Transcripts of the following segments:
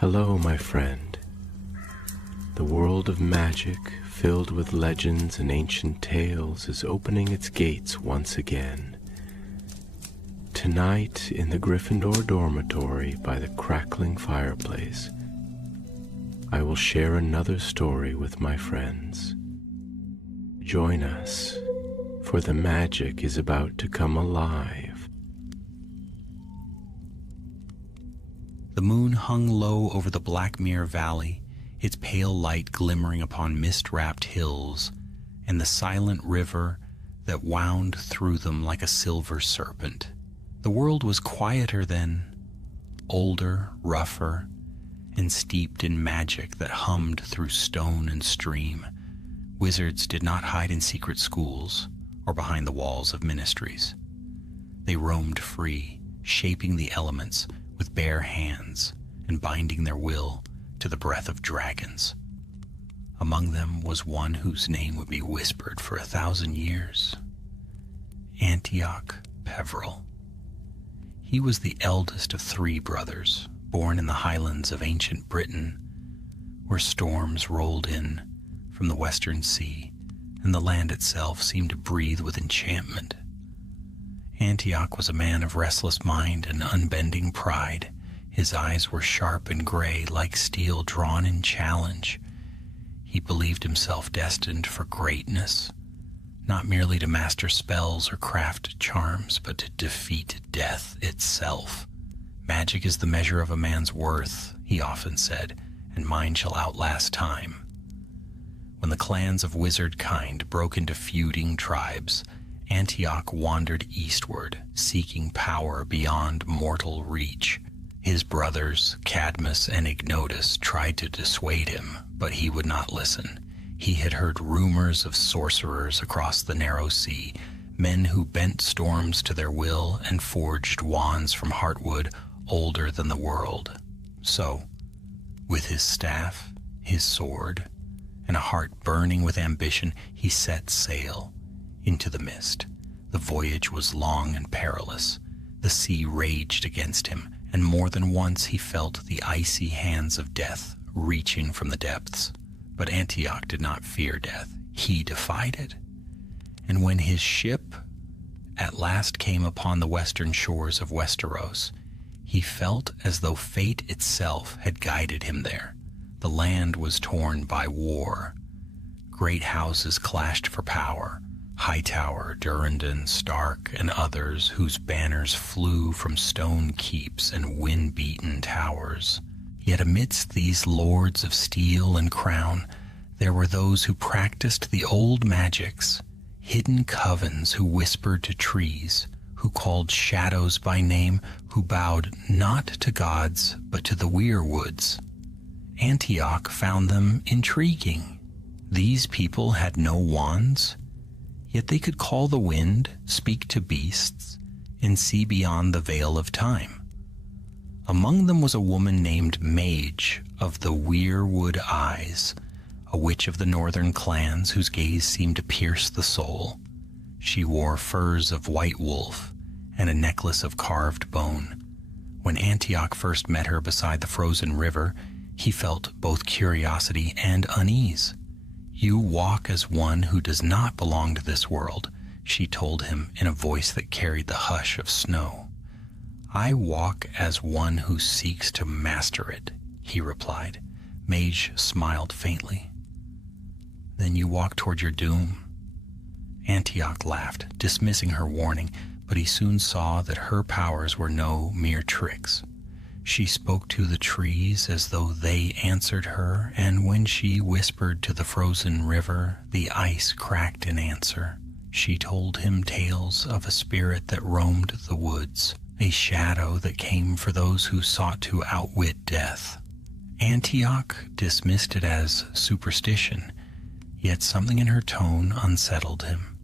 Hello, my friend. The world of magic, filled with legends and ancient tales, is opening its gates once again. Tonight, in the Gryffindor dormitory by the crackling fireplace, I will share another story with my friends. Join us, for the magic is about to come alive. The moon hung low over the Blackmere Valley, its pale light glimmering upon mist-wrapped hills, and the silent river that wound through them like a silver serpent. The world was quieter then, older, rougher, and steeped in magic that hummed through stone and stream. Wizards did not hide in secret schools or behind the walls of ministries. They roamed free, shaping the elements with bare hands and binding their will to the breath of dragons. Among them was one whose name would be whispered for 1,000 years, Antioch Peveril. He was the eldest of 3 brothers, born in the highlands of ancient Britain, where storms rolled in from the western sea, and the land itself seemed to breathe with enchantment. Antioch was a man of restless mind and unbending pride. His eyes were sharp and gray, like steel drawn in challenge. He believed himself destined for greatness, not merely to master spells or craft charms, but to defeat death itself. Magic is the measure of a man's worth, he often said, and mine shall outlast time. When the clans of wizard kind broke into feuding tribes, Antioch wandered eastward, seeking power beyond mortal reach. His brothers, Cadmus and Ignotus, tried to dissuade him, but he would not listen. He had heard rumors of sorcerers across the narrow sea, men who bent storms to their will and forged wands from heartwood older than the world. So, with his staff, his sword, and a heart burning with ambition, he set sail into the mist. The voyage was long and perilous. The sea raged against him, and more than once he felt the icy hands of death reaching from the depths. But Antioch did not fear death. He defied it. And when his ship at last came upon the western shores of Westeros, he felt as though fate itself had guided him there. The land was torn by war. Great houses clashed for power. Hightower, Durrandon, Stark, and others whose banners flew from stone keeps and wind-beaten towers. Yet amidst these lords of steel and crown, there were those who practiced the old magics, hidden covens who whispered to trees, who called shadows by name, who bowed not to gods but to the weirwoods. Antioch found them intriguing. These people had no wands, yet they could call the wind, speak to beasts, and see beyond the veil of time. Among them was a woman named Mage of the Weirwood Eyes, a witch of the northern clans whose gaze seemed to pierce the soul. She wore furs of white wolf and a necklace of carved bone. When Antioch first met her beside the frozen river, he felt both curiosity and unease. "You walk as one who does not belong to this world," she told him in a voice that carried the hush of snow. "I walk as one who seeks to master it," he replied. Mage smiled faintly. "Then you walk toward your doom?" Antioch laughed, dismissing her warning, but he soon saw that her powers were no mere tricks. She spoke to the trees as though they answered her, and when she whispered to the frozen river, the ice cracked in answer. She told him tales of a spirit that roamed the woods, a shadow that came for those who sought to outwit death. Antioch dismissed it as superstition, yet something in her tone unsettled him.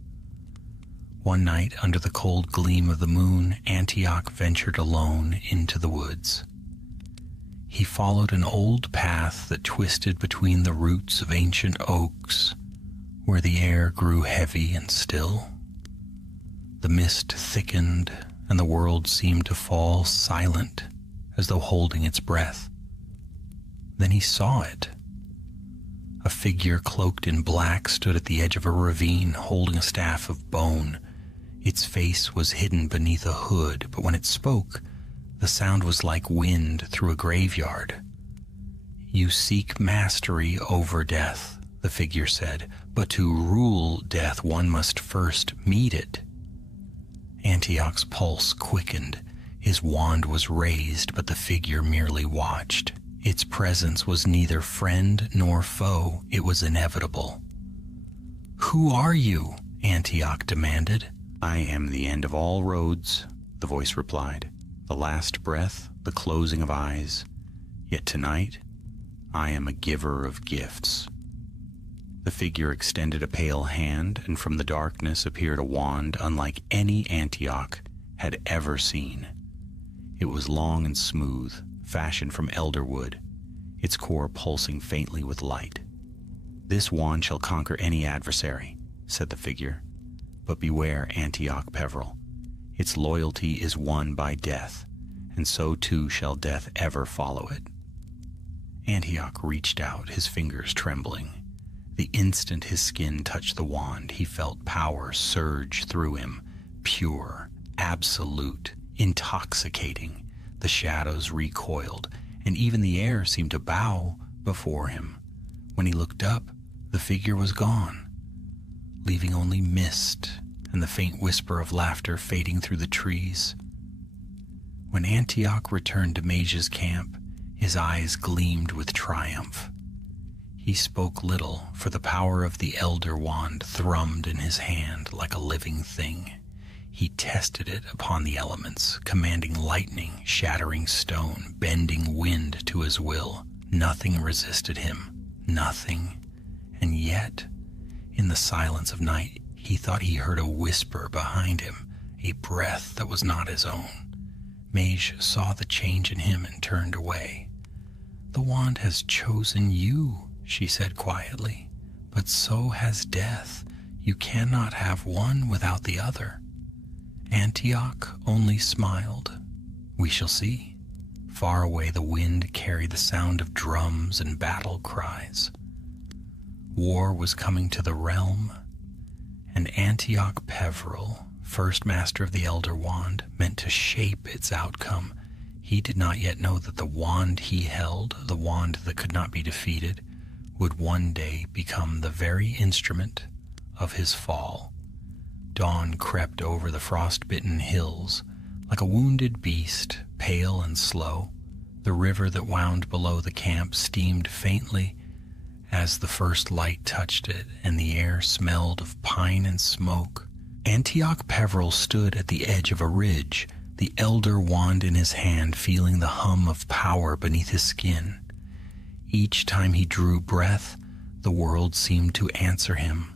One night, under the cold gleam of the moon, Antioch ventured alone into the woods. He followed an old path that twisted between the roots of ancient oaks, where the air grew heavy and still. The mist thickened, and the world seemed to fall silent, as though holding its breath. then he saw it. A figure cloaked in black stood at the edge of a ravine, holding a staff of bone. Its face was hidden beneath a hood, but when it spoke, the sound was like wind through a graveyard. "You seek mastery over death," the figure said, "but to rule death one must first meet it." Antioch's pulse quickened. His wand was raised, but the figure merely watched. Its presence was neither friend nor foe. It was inevitable. "Who are you?" Antioch demanded. "I am the end of all roads," the voice replied. "The last breath, the closing of eyes. Yet tonight, I am a giver of gifts." The figure extended a pale hand, and from the darkness appeared a wand unlike any Antioch had ever seen. It was long and smooth, fashioned from elder wood, its core pulsing faintly with light. "This wand shall conquer any adversary," said the figure. "But beware, Antioch Peveril. Its loyalty is won by death, and so too shall death ever follow it." Antioch reached out, his fingers trembling. The instant his skin touched the wand, he felt power surge through him, pure, absolute, intoxicating. The shadows recoiled, and even the air seemed to bow before him. When he looked up, the figure was gone, leaving only mist and the faint whisper of laughter fading through the trees. When Antioch returned to Mage's camp, his eyes gleamed with triumph. He spoke little, for the power of the Elder Wand thrummed in his hand like a living thing. He tested it upon the elements, commanding lightning, shattering stone, bending wind to his will. Nothing resisted him, nothing. And yet, in the silence of night, he thought he heard a whisper behind him, a breath that was not his own. Mage saw the change in him and turned away. "The wand has chosen you," she said quietly, "but so has death. You cannot have one without the other." Antioch only smiled. "We shall see." Far away the wind carried the sound of drums and battle cries. War was coming to the realm, and Antioch Peveril, first master of the Elder Wand, meant to shape its outcome. He did not yet know that the wand he held, the wand that could not be defeated, would one day become the very instrument of his fall. Dawn crept over the frost-bitten hills like a wounded beast, pale and slow. The river that wound below the camp steamed faintly as the first light touched it, and the air smelled of pine and smoke. Antioch Peveril stood at the edge of a ridge, the Elder Wand in his hand, feeling the hum of power beneath his skin. Each time he drew breath, the world seemed to answer him.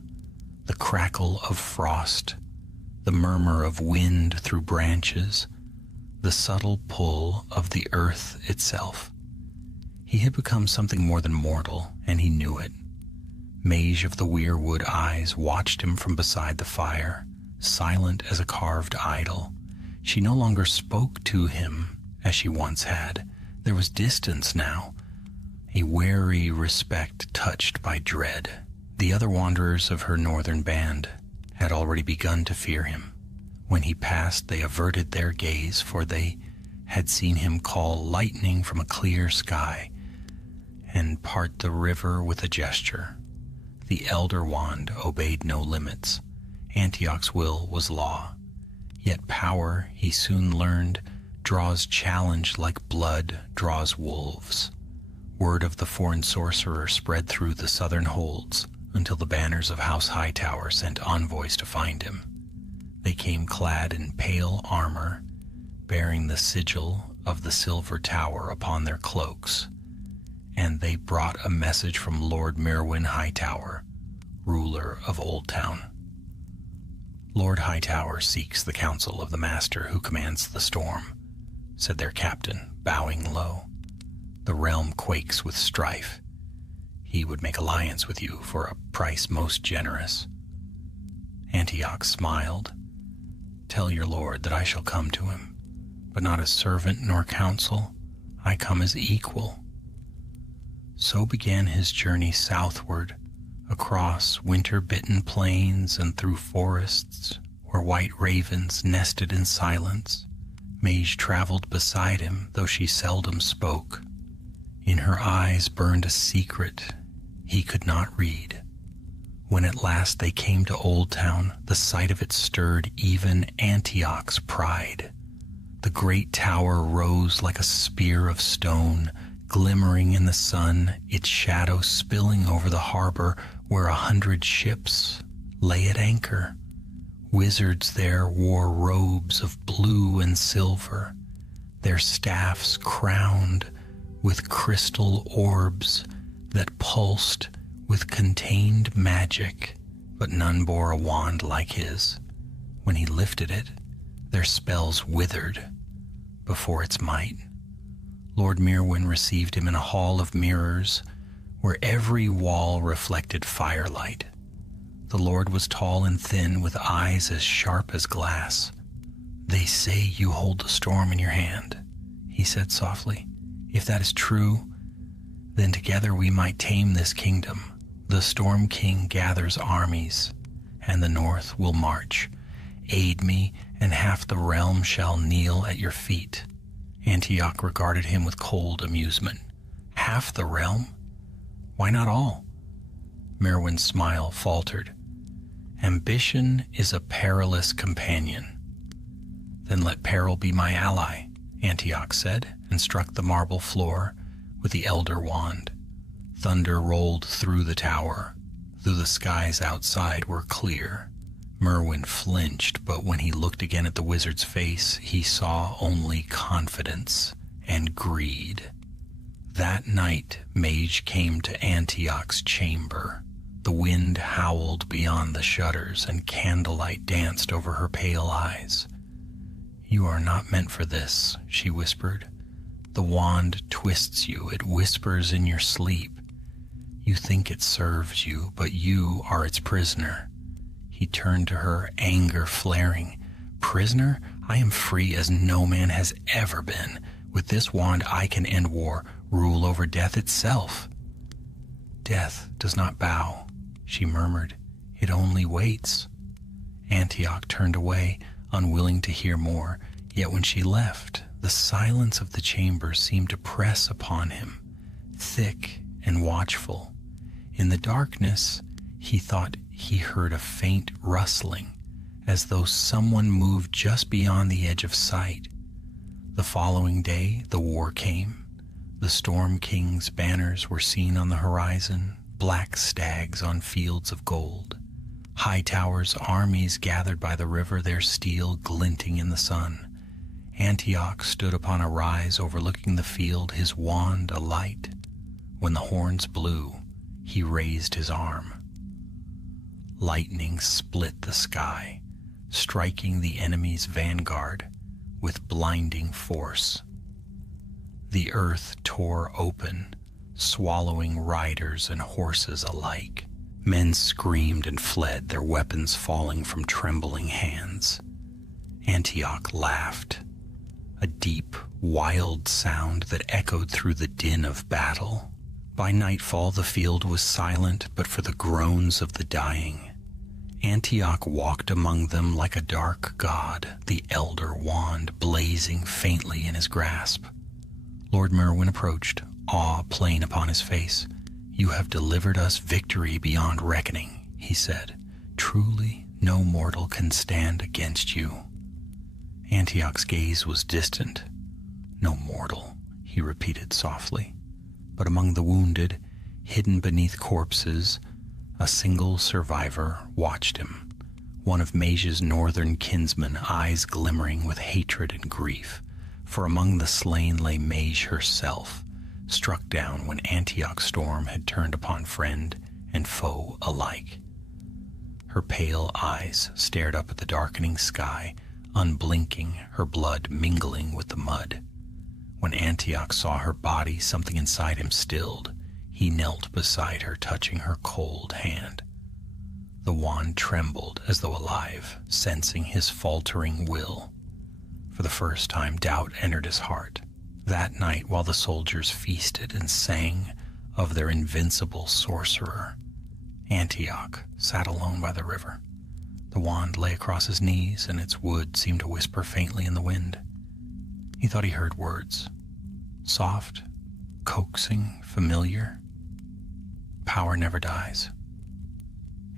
The crackle of frost, the murmur of wind through branches, the subtle pull of the earth itself. He had become something more than mortal, and he knew it. Mage of the Weirwood eyes watched him from beside the fire, silent as a carved idol. She no longer spoke to him as she once had. There was distance now, a wary respect touched by dread. The other wanderers of her northern band had already begun to fear him. When he passed, they averted their gaze, for they had seen him call lightning from a clear sky and part the river with a gesture. The Elder Wand obeyed no limits. Antioch's will was law. Yet power, he soon learned, draws challenge like blood draws wolves. Word of the foreign sorcerer spread through the southern holds, until the banners of House Hightower sent envoys to find him. They came clad in pale armor, bearing the sigil of the Silver Tower upon their cloaks, and they brought a message from Lord Merwin Hightower, ruler of Old Town. "Lord Hightower seeks the counsel of the master who commands the storm," said their captain, bowing low. "The realm quakes with strife. He would make alliance with you for a price most generous." Antioch smiled. "Tell your lord that I shall come to him, but not as servant nor counsel. I come as equal." So began his journey southward, across winter-bitten plains and through forests where white ravens nested in silence. Mage traveled beside him, though she seldom spoke. In her eyes burned a secret he could not read. When at last they came to Old Town, the sight of it stirred even Antioch's pride. The great tower rose like a spear of stone, glimmering in the sun, its shadow spilling over the harbor where 100 ships lay at anchor. Wizards there wore robes of blue and silver, their staffs crowned with crystal orbs that pulsed with contained magic, but none bore a wand like his. When he lifted it, their spells withered before its might. Lord Mirwin received him in a hall of mirrors where every wall reflected firelight. The Lord was tall and thin, with eyes as sharp as glass. "They say you hold the storm in your hand," he said softly. "If that is true, then together we might tame this kingdom. The Storm King gathers armies, and the North will march. Aid me, and half the realm shall kneel at your feet." Antioch regarded him with cold amusement. "Half the realm? Why not all?" Merwin's smile faltered. "Ambition is a perilous companion." "Then let peril be my ally," Antioch said, and struck the marble floor with the elder wand. Thunder rolled through the tower, though the skies outside were clear. Merwin flinched, but when he looked again at the wizard's face, he saw only confidence and greed. That night, Mage came to Antioch's chamber. The wind howled beyond the shutters, and candlelight danced over her pale eyes. "You are not meant for this," she whispered. "The wand twists you, it whispers in your sleep. You think it serves you, but you are its prisoner." He turned to her, anger flaring. "Prisoner? I am free as no man has ever been. With this wand I can end war, rule over death itself." "Death does not bow," she murmured. "It only waits." Antioch turned away, unwilling to hear more, yet when she left, the silence of the chamber seemed to press upon him, thick and watchful. In the darkness, he thought he heard a faint rustling, as though someone moved just beyond the edge of sight. The following day, the war came. The Storm King's banners were seen on the horizon, black stags on fields of gold. Hightower's armies gathered by the river, their steel glinting in the sun. Antioch stood upon a rise overlooking the field, his wand alight. When the horns blew, he raised his arm. Lightning split the sky, striking the enemy's vanguard with blinding force. The earth tore open, swallowing riders and horses alike. Men screamed and fled, their weapons falling from trembling hands. Antioch laughed, a deep, wild sound that echoed through the din of battle. By nightfall the field was silent but for the groans of the dying. Antioch walked among them like a dark god, the elder wand blazing faintly in his grasp. Lord Merwin approached, awe plain upon his face. "You have delivered us victory beyond reckoning," he said. "Truly, no mortal can stand against you." Antioch's gaze was distant. "No mortal," he repeated softly. But among the wounded, hidden beneath corpses, a single survivor watched him, one of Mage's northern kinsmen, eyes glimmering with hatred and grief. For among the slain lay Mage herself, struck down when Antioch's storm had turned upon friend and foe alike. Her pale eyes stared up at the darkening sky, unblinking, her blood mingling with the mud. When Antioch saw her body, something inside him stilled. He knelt beside her, touching her cold hand. The wand trembled as though alive, sensing his faltering will. For the first time, doubt entered his heart. That night, while the soldiers feasted and sang, of their invincible sorcerer. Antioch sat alone by the river. The wand lay across his knees, and its wood seemed to whisper faintly in the wind. He thought he heard words. Soft, coaxing, familiar. Power never dies.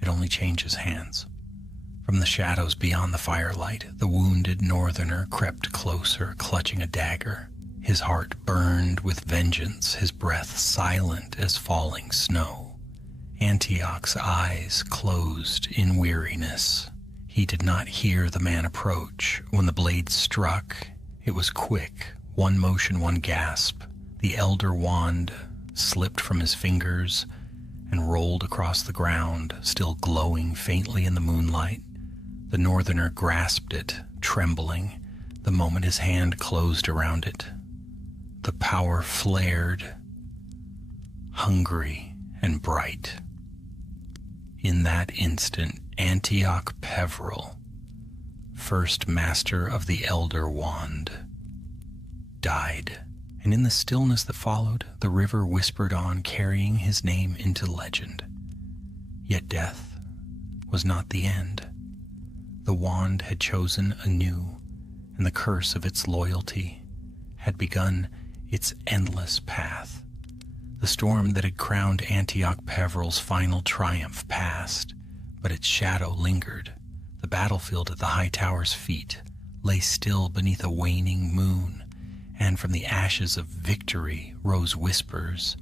It only changes hands. From the shadows beyond the firelight, the wounded northerner crept closer, clutching a dagger. His heart burned with vengeance, his breath silent as falling snow. Antioch's eyes closed in weariness. He did not hear the man approach. When the blade struck, it was quick, one motion, one gasp. The elder wand slipped from his fingers and rolled across the ground, still glowing faintly in the moonlight. The northerner grasped it, trembling, the moment his hand closed around it. The power flared, hungry and bright. In that instant, Antioch Peveril, first master of the Elder Wand, died. And in the stillness that followed, the river whispered on, carrying his name into legend. Yet death was not the end. The wand had chosen anew, and the curse of its loyalty had begun its endless path. The storm that had crowned Antioch Peveril's final triumph passed, but its shadow lingered. The battlefield at the high tower's feet lay still beneath a waning moon, and from the ashes of victory rose whispers,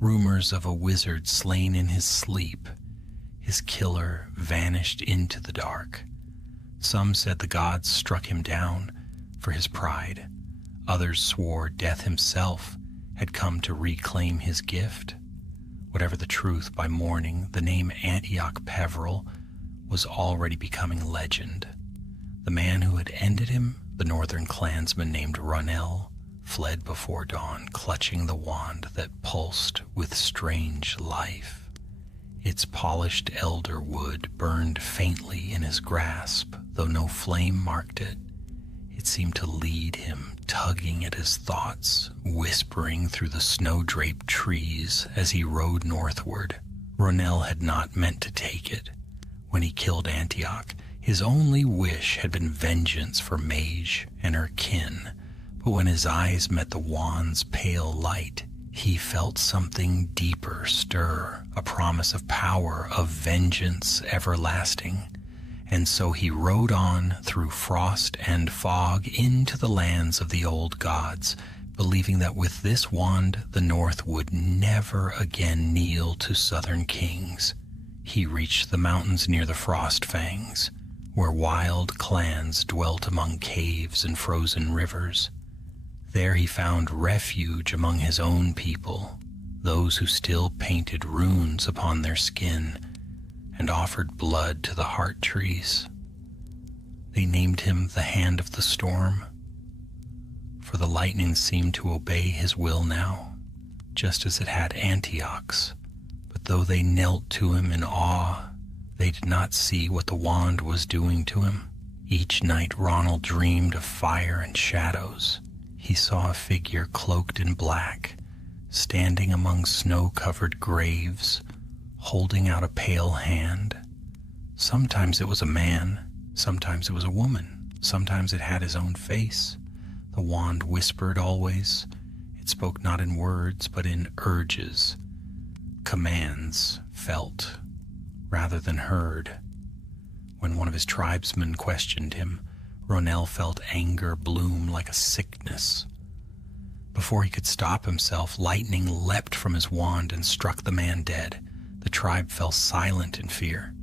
rumors of a wizard slain in his sleep. His killer vanished into the dark. Some said the gods struck him down for his pride. Others swore death himself had come to reclaim his gift. Whatever the truth, by morning, the name Antioch Peveril was already becoming legend. The man who had ended him, the northern clansman named Ronel, fled before dawn, clutching the wand that pulsed with strange life. Its polished elder wood burned faintly in his grasp, though no flame marked it. It seemed to lead him, tugging at his thoughts, whispering through the snow-draped trees as he rode northward. Ronel had not meant to take it. When he killed Antioch, his only wish had been vengeance for Mage and her kin. But when his eyes met the wand's pale light, he felt something deeper stir, a promise of power, of vengeance everlasting. And so he rode on through frost and fog into the lands of the old gods, believing that with this wand the North would never again kneel to southern kings. He reached the mountains near the Frost Fangs, where wild clans dwelt among caves and frozen rivers. There he found refuge among his own people, those who still painted runes upon their skin and offered blood to the heart trees. They named him the Hand of the Storm, for the lightning seemed to obey his will now, just as it had Antioch's. But though they knelt to him in awe, they did not see what the wand was doing to him. Each night Ronald dreamed of fire and shadows. He saw a figure cloaked in black, standing among snow-covered graves, holding out a pale hand. Sometimes it was a man, sometimes it was a woman, sometimes it had his own face. The wand whispered always. It spoke not in words, but in urges, commands felt rather than heard. When one of his tribesmen questioned him, Ronel felt anger bloom like a sickness. Before he could stop himself, lightning leapt from his wand and struck the man dead. The tribe fell silent in fear,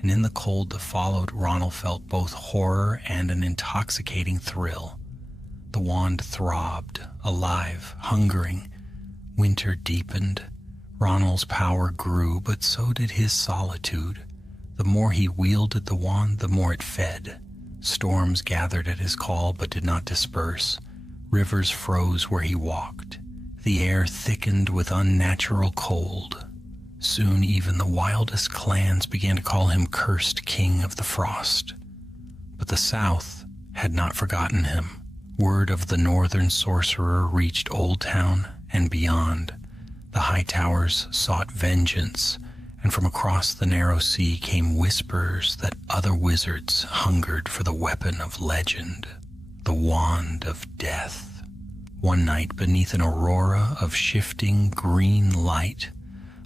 and in the cold that followed, Ronel felt both horror and an intoxicating thrill. The wand throbbed, alive, hungering. Winter deepened. Ronel's power grew, but so did his solitude. The more he wielded the wand, the more it fed. Storms gathered at his call but did not disperse. Rivers froze where he walked. The air thickened with unnatural cold. Soon even the wildest clans began to call him cursed king of the frost. But the South had not forgotten him. Word of the northern sorcerer reached Old Town and beyond. The high high towers sought vengeance, and from across the narrow sea came whispers that other wizards hungered for the weapon of legend, the wand of death. One night, beneath an aurora of shifting green light,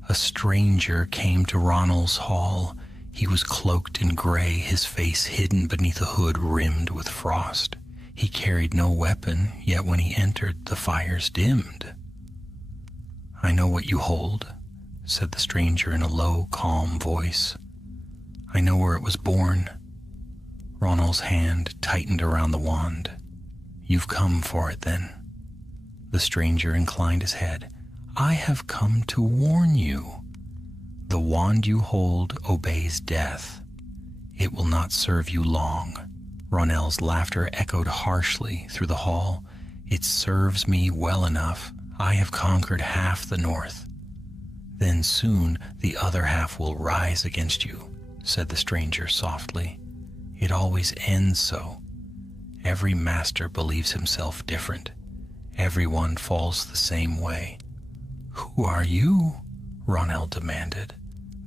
a stranger came to Ronald's hall. He was cloaked in gray, his face hidden beneath a hood rimmed with frost. He carried no weapon, yet when he entered, the fires dimmed. "I know what you hold," said the stranger in a low, calm voice. "I know where it was born." Ronald's hand tightened around the wand. "You've come for it, then?" The stranger inclined his head. "I have come to warn you. The wand you hold obeys death. It will not serve you long." Ronald's laughter echoed harshly through the hall. "It serves me well enough. I have conquered half the north. Then soon the other half will rise against you," said the stranger softly. "It always ends so. Every master believes himself different. Everyone falls the same way." "Who are you?" Ronald demanded.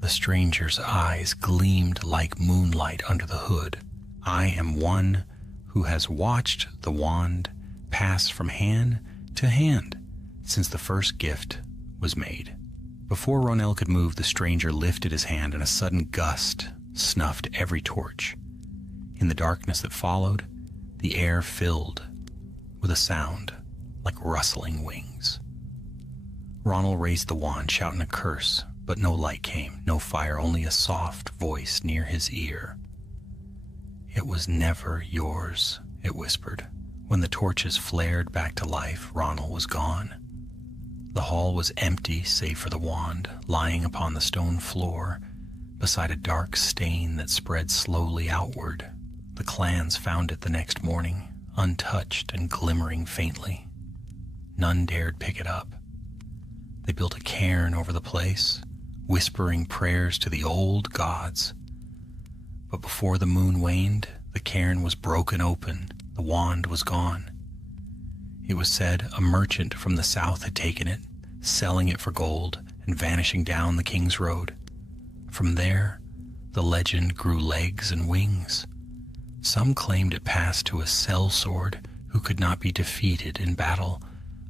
The stranger's eyes gleamed like moonlight under the hood. "I am one who has watched the wand pass from hand to hand since the first gift was made." Before Ronald could move, the stranger lifted his hand and a sudden gust snuffed every torch. In the darkness that followed, the air filled with a sound like rustling wings. Ronald raised the wand, shouting a curse, but no light came, no fire, only a soft voice near his ear. "It was never yours," it whispered. When the torches flared back to life, Ronald was gone. The hall was empty save for the wand, lying upon the stone floor beside a dark stain that spread slowly outward. The clans found it the next morning, untouched and glimmering faintly. None dared pick it up. They built a cairn over the place, whispering prayers to the old gods. But before the moon waned, the cairn was broken open. The wand was gone. It was said a merchant from the south had taken it, selling it for gold and vanishing down the King's Road. From there, the legend grew legs and wings. Some claimed it passed to a sellsword who could not be defeated in battle,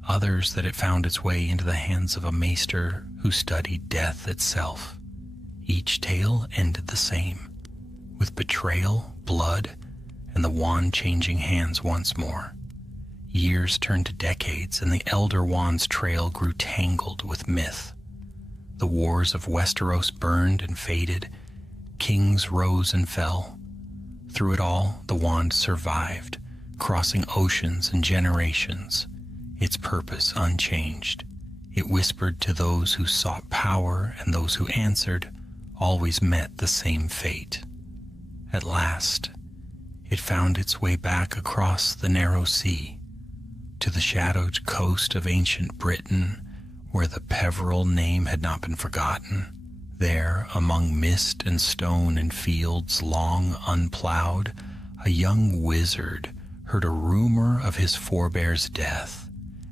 others that it found its way into the hands of a maester who studied death itself. Each tale ended the same, with betrayal, blood, and the wand changing hands once more. Years turned to decades, and the Elder Wand's trail grew tangled with myth. The wars of Westeros burned and faded. Kings rose and fell. Through it all, the wand survived, crossing oceans and generations, its purpose unchanged. It whispered to those who sought power, and those who answered always met the same fate. At last, it found its way back across the narrow sea, to the shadowed coast of ancient Britain, where the Peveril name had not been forgotten. There, among mist and stone and fields long unplowed, a young wizard heard a rumor of his forebear's death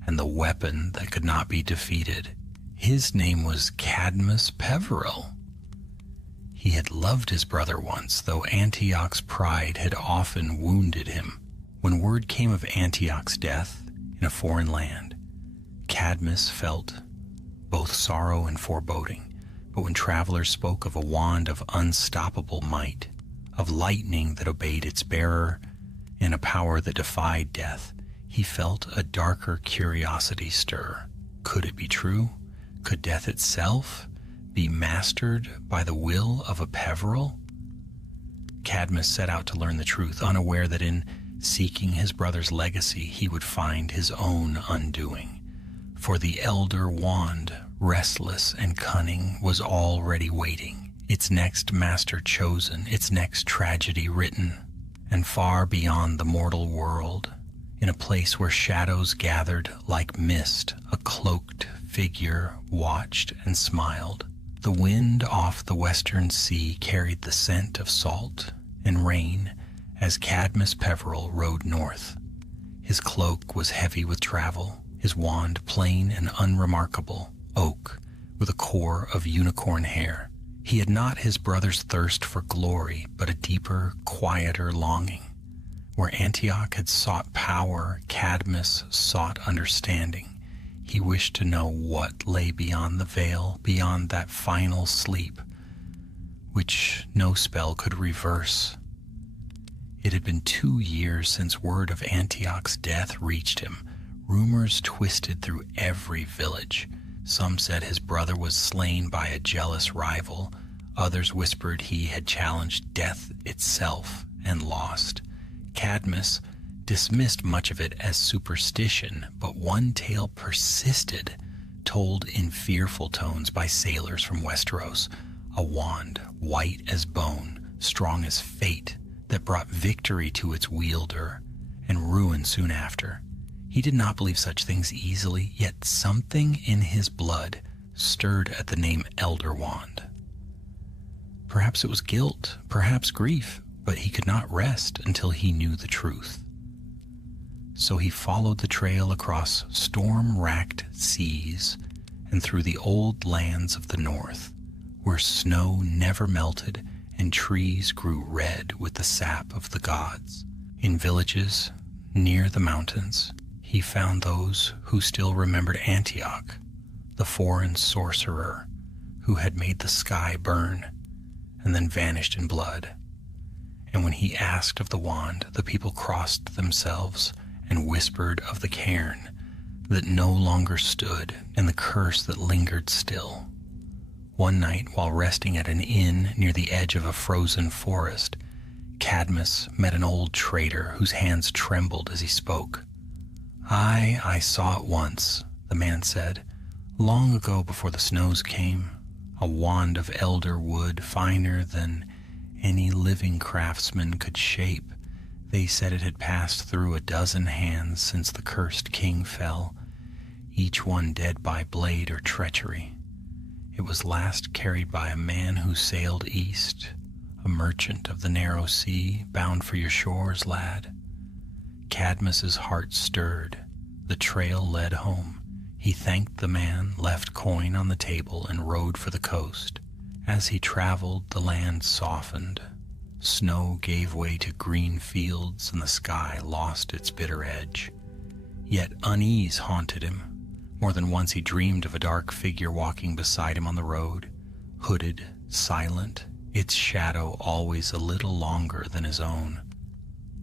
and the weapon that could not be defeated. His name was Cadmus Peveril. He had loved his brother once, though Antioch's pride had often wounded him. When word came of Antioch's death in a foreign land, Cadmus felt both sorrow and foreboding. But when travelers spoke of a wand of unstoppable might, of lightning that obeyed its bearer, and a power that defied death, he felt a darker curiosity stir. Could it be true? Could death itself be mastered by the will of a Peveril? Cadmus set out to learn the truth, unaware that in seeking his brother's legacy he would find his own undoing. For the Elder Wand, restless and cunning, was already waiting, its next master chosen, its next tragedy written. And far beyond the mortal world, in a place where shadows gathered like mist, a cloaked figure watched and smiled. The wind off the western sea carried the scent of salt and rain as Cadmus Peveril rode north. His cloak was heavy with travel, his wand plain and unremarkable, oak, core of unicorn hair. He had not his brother's thirst for glory, but a deeper, quieter longing. Where Antioch had sought power, Cadmus sought understanding. He wished to know what lay beyond the veil, beyond that final sleep, which no spell could reverse. It had been 2 years since word of Antioch's death reached him. Rumors twisted through every village. Some said his brother was slain by a jealous rival. Others whispered he had challenged death itself and lost. Cadmus dismissed much of it as superstition, but one tale persisted, told in fearful tones by sailors from Westeros. A wand, white as bone, strong as fate, that brought victory to its wielder and ruin soon after. He did not believe such things easily, yet something in his blood stirred at the name Elder Wand. Perhaps it was guilt, perhaps grief, but he could not rest until he knew the truth. So he followed the trail across storm-racked seas and through the old lands of the north, where snow never melted and trees grew red with the sap of the gods. In villages near the mountains, he found those who still remembered Antioch, the foreign sorcerer who had made the sky burn and then vanished in blood. And when he asked of the wand, the people crossed themselves and whispered of the cairn that no longer stood and the curse that lingered still. One night, while resting at an inn near the edge of a frozen forest, Cadmus met an old trader whose hands trembled as he spoke. I saw it once," the man said, "long ago before the snows came, a wand of elder wood finer than any living craftsman could shape. They said it had passed through a dozen hands since the cursed king fell, each one dead by blade or treachery. It was last carried by a man who sailed east, a merchant of the narrow sea, bound for your shores, lad." Cadmus's heart stirred. The trail led home. He thanked the man, left coin on the table, and rode for the coast. As he traveled, the land softened. Snow gave way to green fields, and the sky lost its bitter edge. Yet unease haunted him. More than once he dreamed of a dark figure walking beside him on the road, hooded, silent, its shadow always a little longer than his own.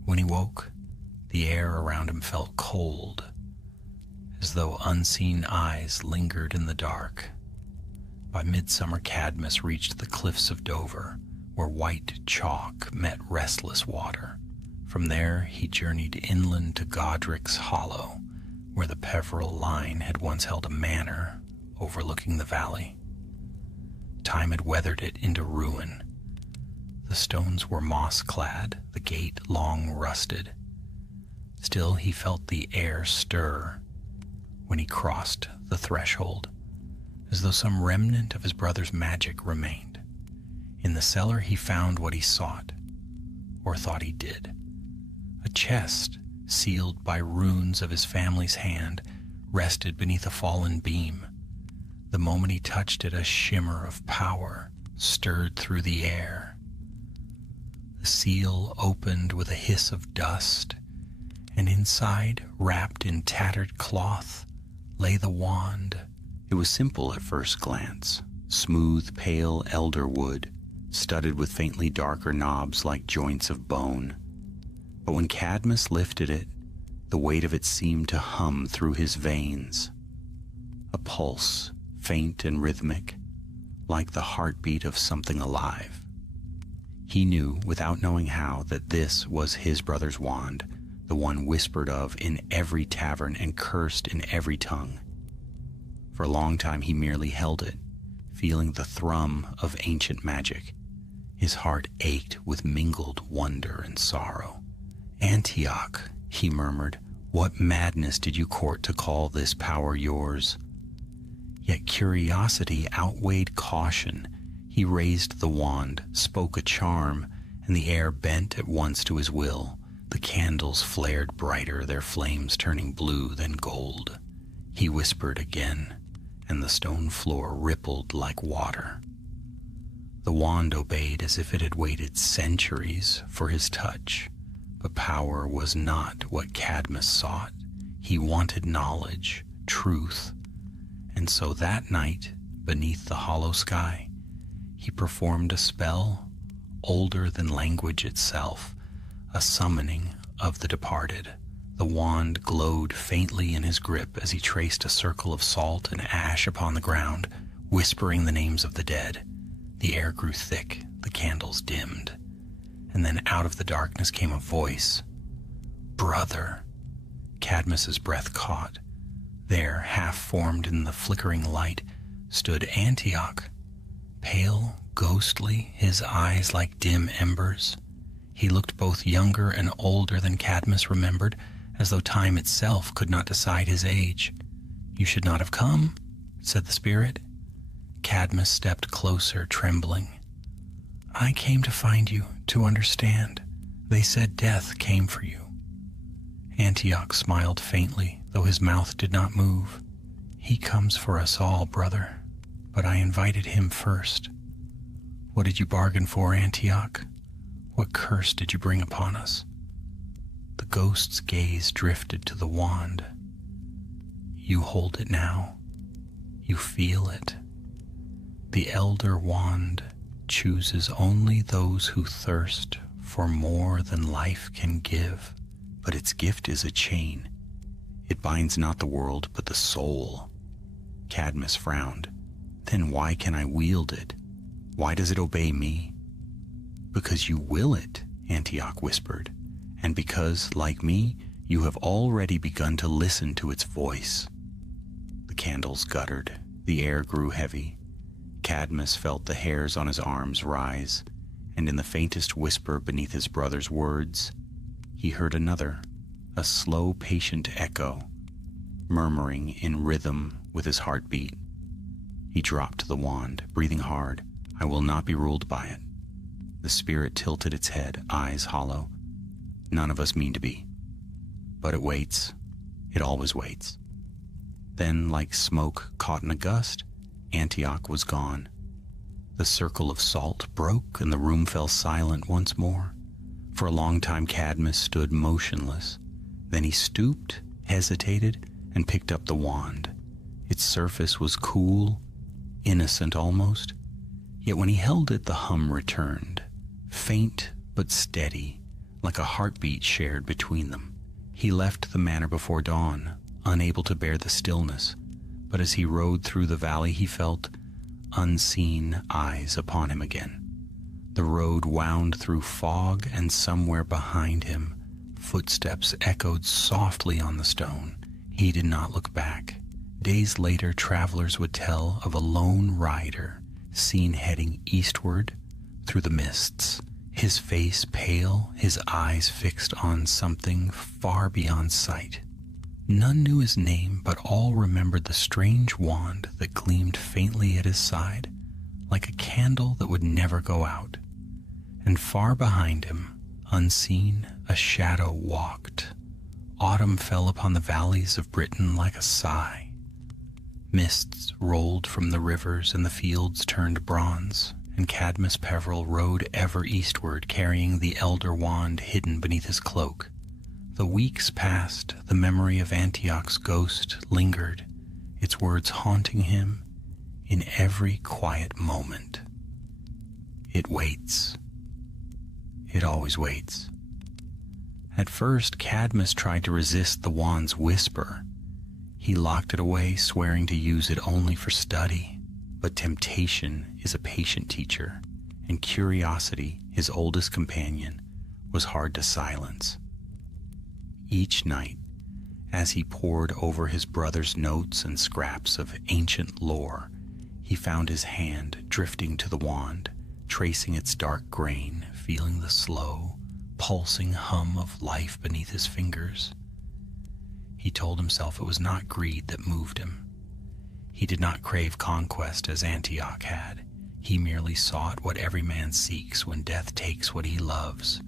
When he woke, the air around him felt cold, as though unseen eyes lingered in the dark. By midsummer, Cadmus reached the cliffs of Dover, where white chalk met restless water. From there he journeyed inland to Godric's Hollow, where the Peveril line had once held a manor overlooking the valley. Time had weathered it into ruin. The stones were moss-clad, the gate long rusted. Still he felt the air stir when he crossed the threshold, as though some remnant of his brother's magic remained. In the cellar he found what he sought, or thought he did. A chest, sealed by runes of his family's hand, rested beneath a fallen beam. The moment he touched it, a shimmer of power stirred through the air. The seal opened with a hiss of dust, and inside, wrapped in tattered cloth, lay the wand. It was simple at first glance, smooth, pale elder wood, studded with faintly darker knobs like joints of bone. But when Cadmus lifted it, the weight of it seemed to hum through his veins. A pulse, faint and rhythmic, like the heartbeat of something alive. He knew, without knowing how, that this was his brother's wand, the one whispered of in every tavern and cursed in every tongue. For a long time he merely held it, feeling the thrum of ancient magic. His heart ached with mingled wonder and sorrow. "Antioch," he murmured, "what madness did you court to call this power yours?" Yet curiosity outweighed caution. He raised the wand, spoke a charm, and the air bent at once to his will. The candles flared brighter, their flames turning blue then gold. He whispered again, and the stone floor rippled like water. The wand obeyed as if it had waited centuries for his touch, but power was not what Cadmus sought. He wanted knowledge, truth, and so that night, beneath the hollow sky, he performed a spell older than language itself, a summoning of the departed. The wand glowed faintly in his grip as he traced a circle of salt and ash upon the ground, whispering the names of the dead. The air grew thick, the candles dimmed, and then out of the darkness came a voice. "Brother." Cadmus's breath caught. There, half-formed in the flickering light, stood Antioch, pale, ghostly, his eyes like dim embers. He looked both younger and older than Cadmus remembered, as though time itself could not decide his age. "You should not have come," said the spirit. Cadmus stepped closer, trembling. "I came to find you, to understand. They said death came for you." Antioch smiled faintly, though his mouth did not move. "He comes for us all, brother, but I invited him first. What did you bargain for, Antioch? What curse did you bring upon us?" The ghost's gaze drifted to the wand. "You hold it now. You feel it. The elder wand chooses only those who thirst for more than life can give, but its gift is a chain. It binds not the world, but the soul." Cadmus frowned. "Then why can I wield it? Why does it obey me?" "Because you will it," Antioch whispered, "and because, like me, you have already begun to listen to its voice." The candles guttered. The air grew heavy. Cadmus felt the hairs on his arms rise, and in the faintest whisper beneath his brother's words, he heard another, a slow, patient echo, murmuring in rhythm with his heartbeat. He dropped the wand, breathing hard. "I will not be ruled by it." The spirit tilted its head, eyes hollow. "None of us mean to be. But it waits. It always waits." Then, like smoke caught in a gust, Antioch was gone. The circle of salt broke and the room fell silent once more. For a long time Cadmus stood motionless. Then he stooped, hesitated, and picked up the wand. Its surface was cool, innocent almost. Yet when he held it, the hum returned, faint but steady, like a heartbeat shared between them. He left the manor before dawn, unable to bear the stillness, but as he rode through the valley he felt unseen eyes upon him again. The road wound through fog, and somewhere behind him footsteps echoed softly on the stone. He did not look back. Days later, travelers would tell of a lone rider seen heading eastward through the mists, his face pale, his eyes fixed on something far beyond sight. None knew his name, but all remembered the strange wand that gleamed faintly at his side, like a candle that would never go out. And far behind him, unseen, a shadow walked. Autumn fell upon the valleys of Britain like a sigh. Mists rolled from the rivers and the fields turned bronze, and Cadmus Peveril rode ever eastward, carrying the elder wand hidden beneath his cloak. The weeks passed, the memory of Antioch's ghost lingered, its words haunting him in every quiet moment. It waits. It always waits. At first, Cadmus tried to resist the wand's whisper. He locked it away, swearing to use it only for study. But temptation is a patient teacher, and curiosity, his oldest companion, was hard to silence. Each night, as he pored over his brother's notes and scraps of ancient lore, he found his hand drifting to the wand, tracing its dark grain, feeling the slow, pulsing hum of life beneath his fingers. He told himself it was not greed that moved him. He did not crave conquest as Antioch had. He merely sought what every man seeks when death takes what he loves,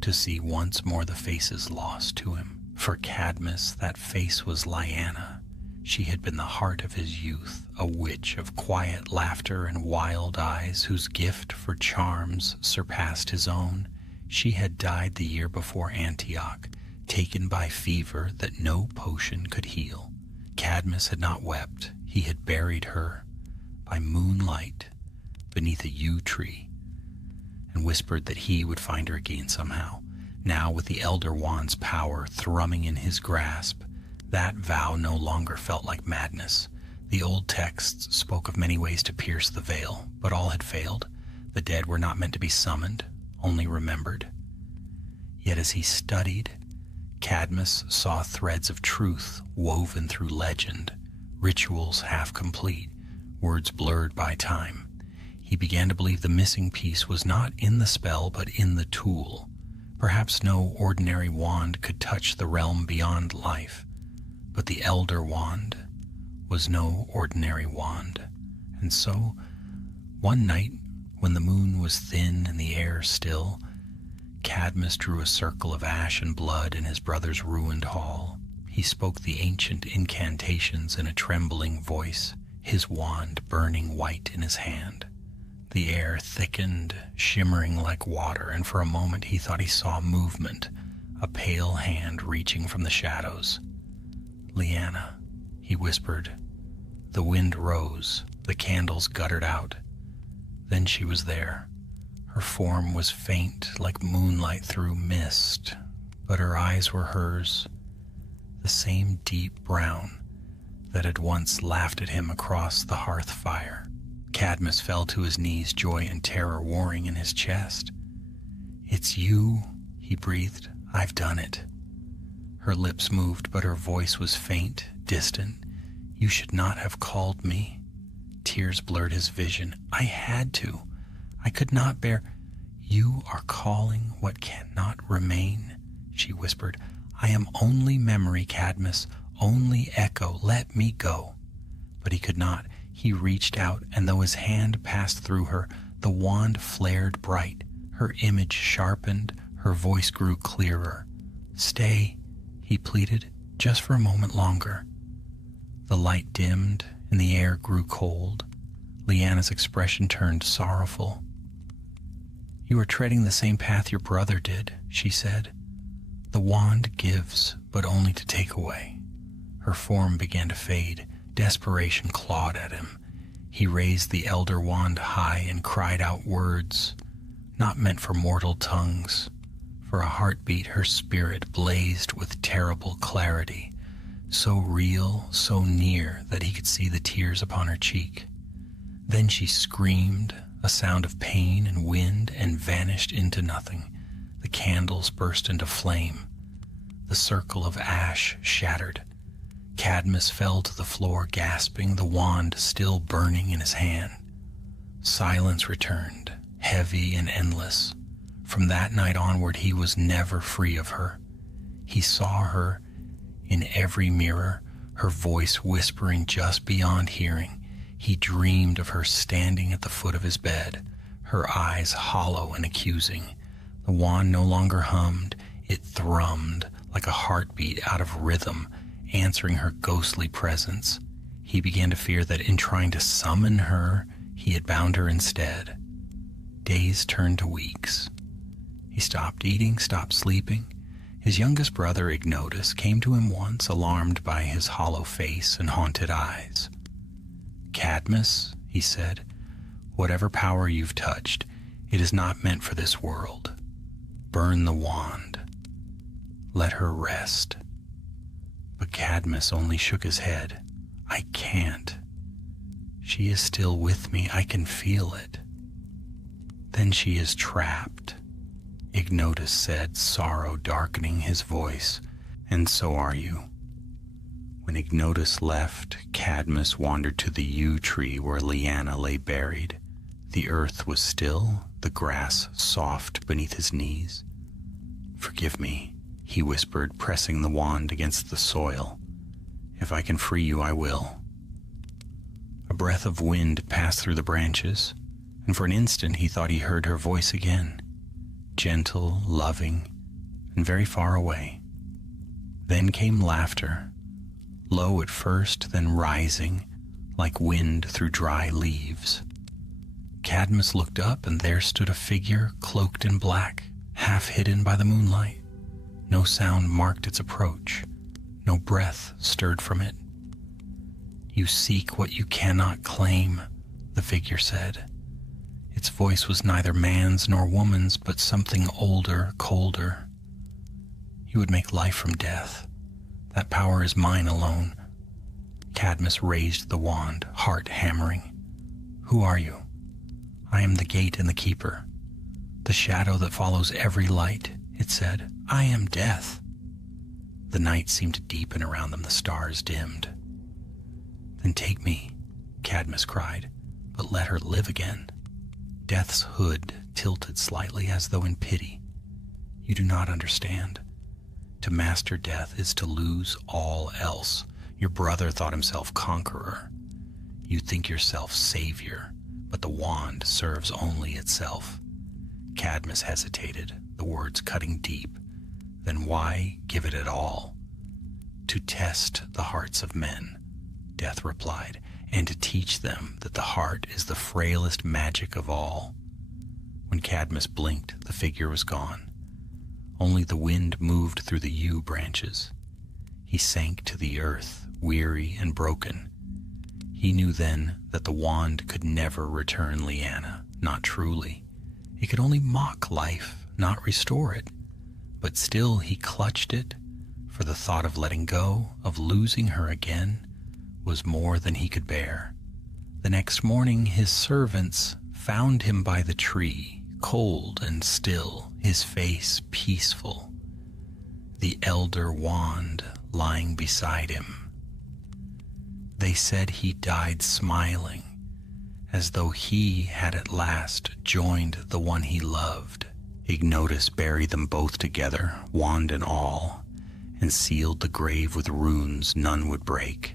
to see once more the faces lost to him. For Cadmus, that face was Lyanna. She had been the heart of his youth, a witch of quiet laughter and wild eyes whose gift for charms surpassed his own. She had died the year before Antioch, taken by fever that no potion could heal. Cadmus had not wept. He had buried her by moonlight beneath a yew tree and whispered that he would find her again somehow. Now, with the Elder Wand's power thrumming in his grasp, that vow no longer felt like madness. The old texts spoke of many ways to pierce the veil, but all had failed. The dead were not meant to be summoned, only remembered. Yet as he studied, Cadmus saw threads of truth woven through legend, rituals half complete, words blurred by time. He began to believe the missing piece was not in the spell, but in the tool. Perhaps no ordinary wand could touch the realm beyond life, but the Elder Wand was no ordinary wand. And so, one night, when the moon was thin and the air still, Cadmus drew a circle of ash and blood in his brother's ruined hall. He spoke the ancient incantations in a trembling voice, his wand burning white in his hand. The air thickened, shimmering like water, and for a moment he thought he saw movement, a pale hand reaching from the shadows. "Liana," he whispered. The wind rose, the candles guttered out. Then she was there. Her form was faint like moonlight through mist, but her eyes were hers, the same deep brown that had once laughed at him across the hearth fire. Cadmus fell to his knees, joy and terror warring in his chest. "It's you," he breathed. "I've done it." Her lips moved, but her voice was faint, distant. "You should not have called me." Tears blurred his vision. "I had to. I could not bear—" "You are calling what cannot remain," she whispered. "I am only memory, Cadmus, only echo. Let me go." But he could not. He reached out, and though his hand passed through her, the wand flared bright. Her image sharpened, her voice grew clearer. "Stay," he pleaded, "just for a moment longer." The light dimmed, and the air grew cold. Liana's expression turned sorrowful. "You are treading the same path your brother did," she said. "The wand gives, but only to take away." Her form began to fade. Desperation clawed at him. He raised the Elder Wand high and cried out words not meant for mortal tongues. For a heartbeat, her spirit blazed with terrible clarity, so real, so near that he could see the tears upon her cheek. Then she screamed, a sound of pain and wind, and vanished into nothing. The candles burst into flame. The circle of ash shattered. Cadmus fell to the floor, gasping, the wand still burning in his hand. Silence returned, heavy and endless. From that night onward, he was never free of her. He saw her in every mirror, her voice whispering just beyond hearing. He dreamed of her standing at the foot of his bed, her eyes hollow and accusing. The wand no longer hummed, it thrummed like a heartbeat out of rhythm, answering her ghostly presence. He began to fear that in trying to summon her, he had bound her instead. Days turned to weeks. He stopped eating, stopped sleeping. His youngest brother, Ignotus, came to him once, alarmed by his hollow face and haunted eyes. "Cadmus," he said, "whatever power you've touched, it is not meant for this world. Burn the wand. Let her rest." But Cadmus only shook his head. "I can't. She is still with me. I can feel it." "Then she is trapped," Ignotus said, sorrow darkening his voice. "And so are you." When Ignotus left, Cadmus wandered to the yew tree where Liana lay buried. The earth was still, the grass soft beneath his knees. "Forgive me," he whispered, pressing the wand against the soil. "If I can free you, I will." A breath of wind passed through the branches, and for an instant he thought he heard her voice again, gentle, loving, and very far away. Then came laughter, low at first, then rising like wind through dry leaves. Cadmus looked up, and there stood a figure cloaked in black, half hidden by the moonlight. No sound marked its approach. No breath stirred from it. "You seek what you cannot claim," the figure said. Its voice was neither man's nor woman's, but something older, colder. "You would make life from death. That power is mine alone." Cadmus raised the wand, heart hammering. "Who are you?" "I am the gate and the keeper, the shadow that follows every light," it said. "I am death." The night seemed to deepen around them, the stars dimmed. "Then take me," Cadmus cried, "but let her live again." Death's hood tilted slightly as though in pity. "You do not understand. To master death is to lose all else. Your brother thought himself conqueror. You think yourself savior, but the wand serves only itself." Cadmus hesitated, the words cutting deep. "Then why give it at all?" "To test the hearts of men," Death replied, "and to teach them that the heart is the frailest magic of all." When Cadmus blinked, the figure was gone. Only the wind moved through the yew branches. He sank to the earth, weary and broken. He knew then that the wand could never return Leanna, not truly. It could only mock life, not restore it. But still he clutched it, for the thought of letting go, of losing her again, was more than he could bear. The next morning his servants found him by the tree, cold and still, his face peaceful, the elder wand lying beside him. They said he died smiling, as though he had at last joined the one he loved. Ignotus buried them both together, wand and all, and sealed the grave with runes none would break.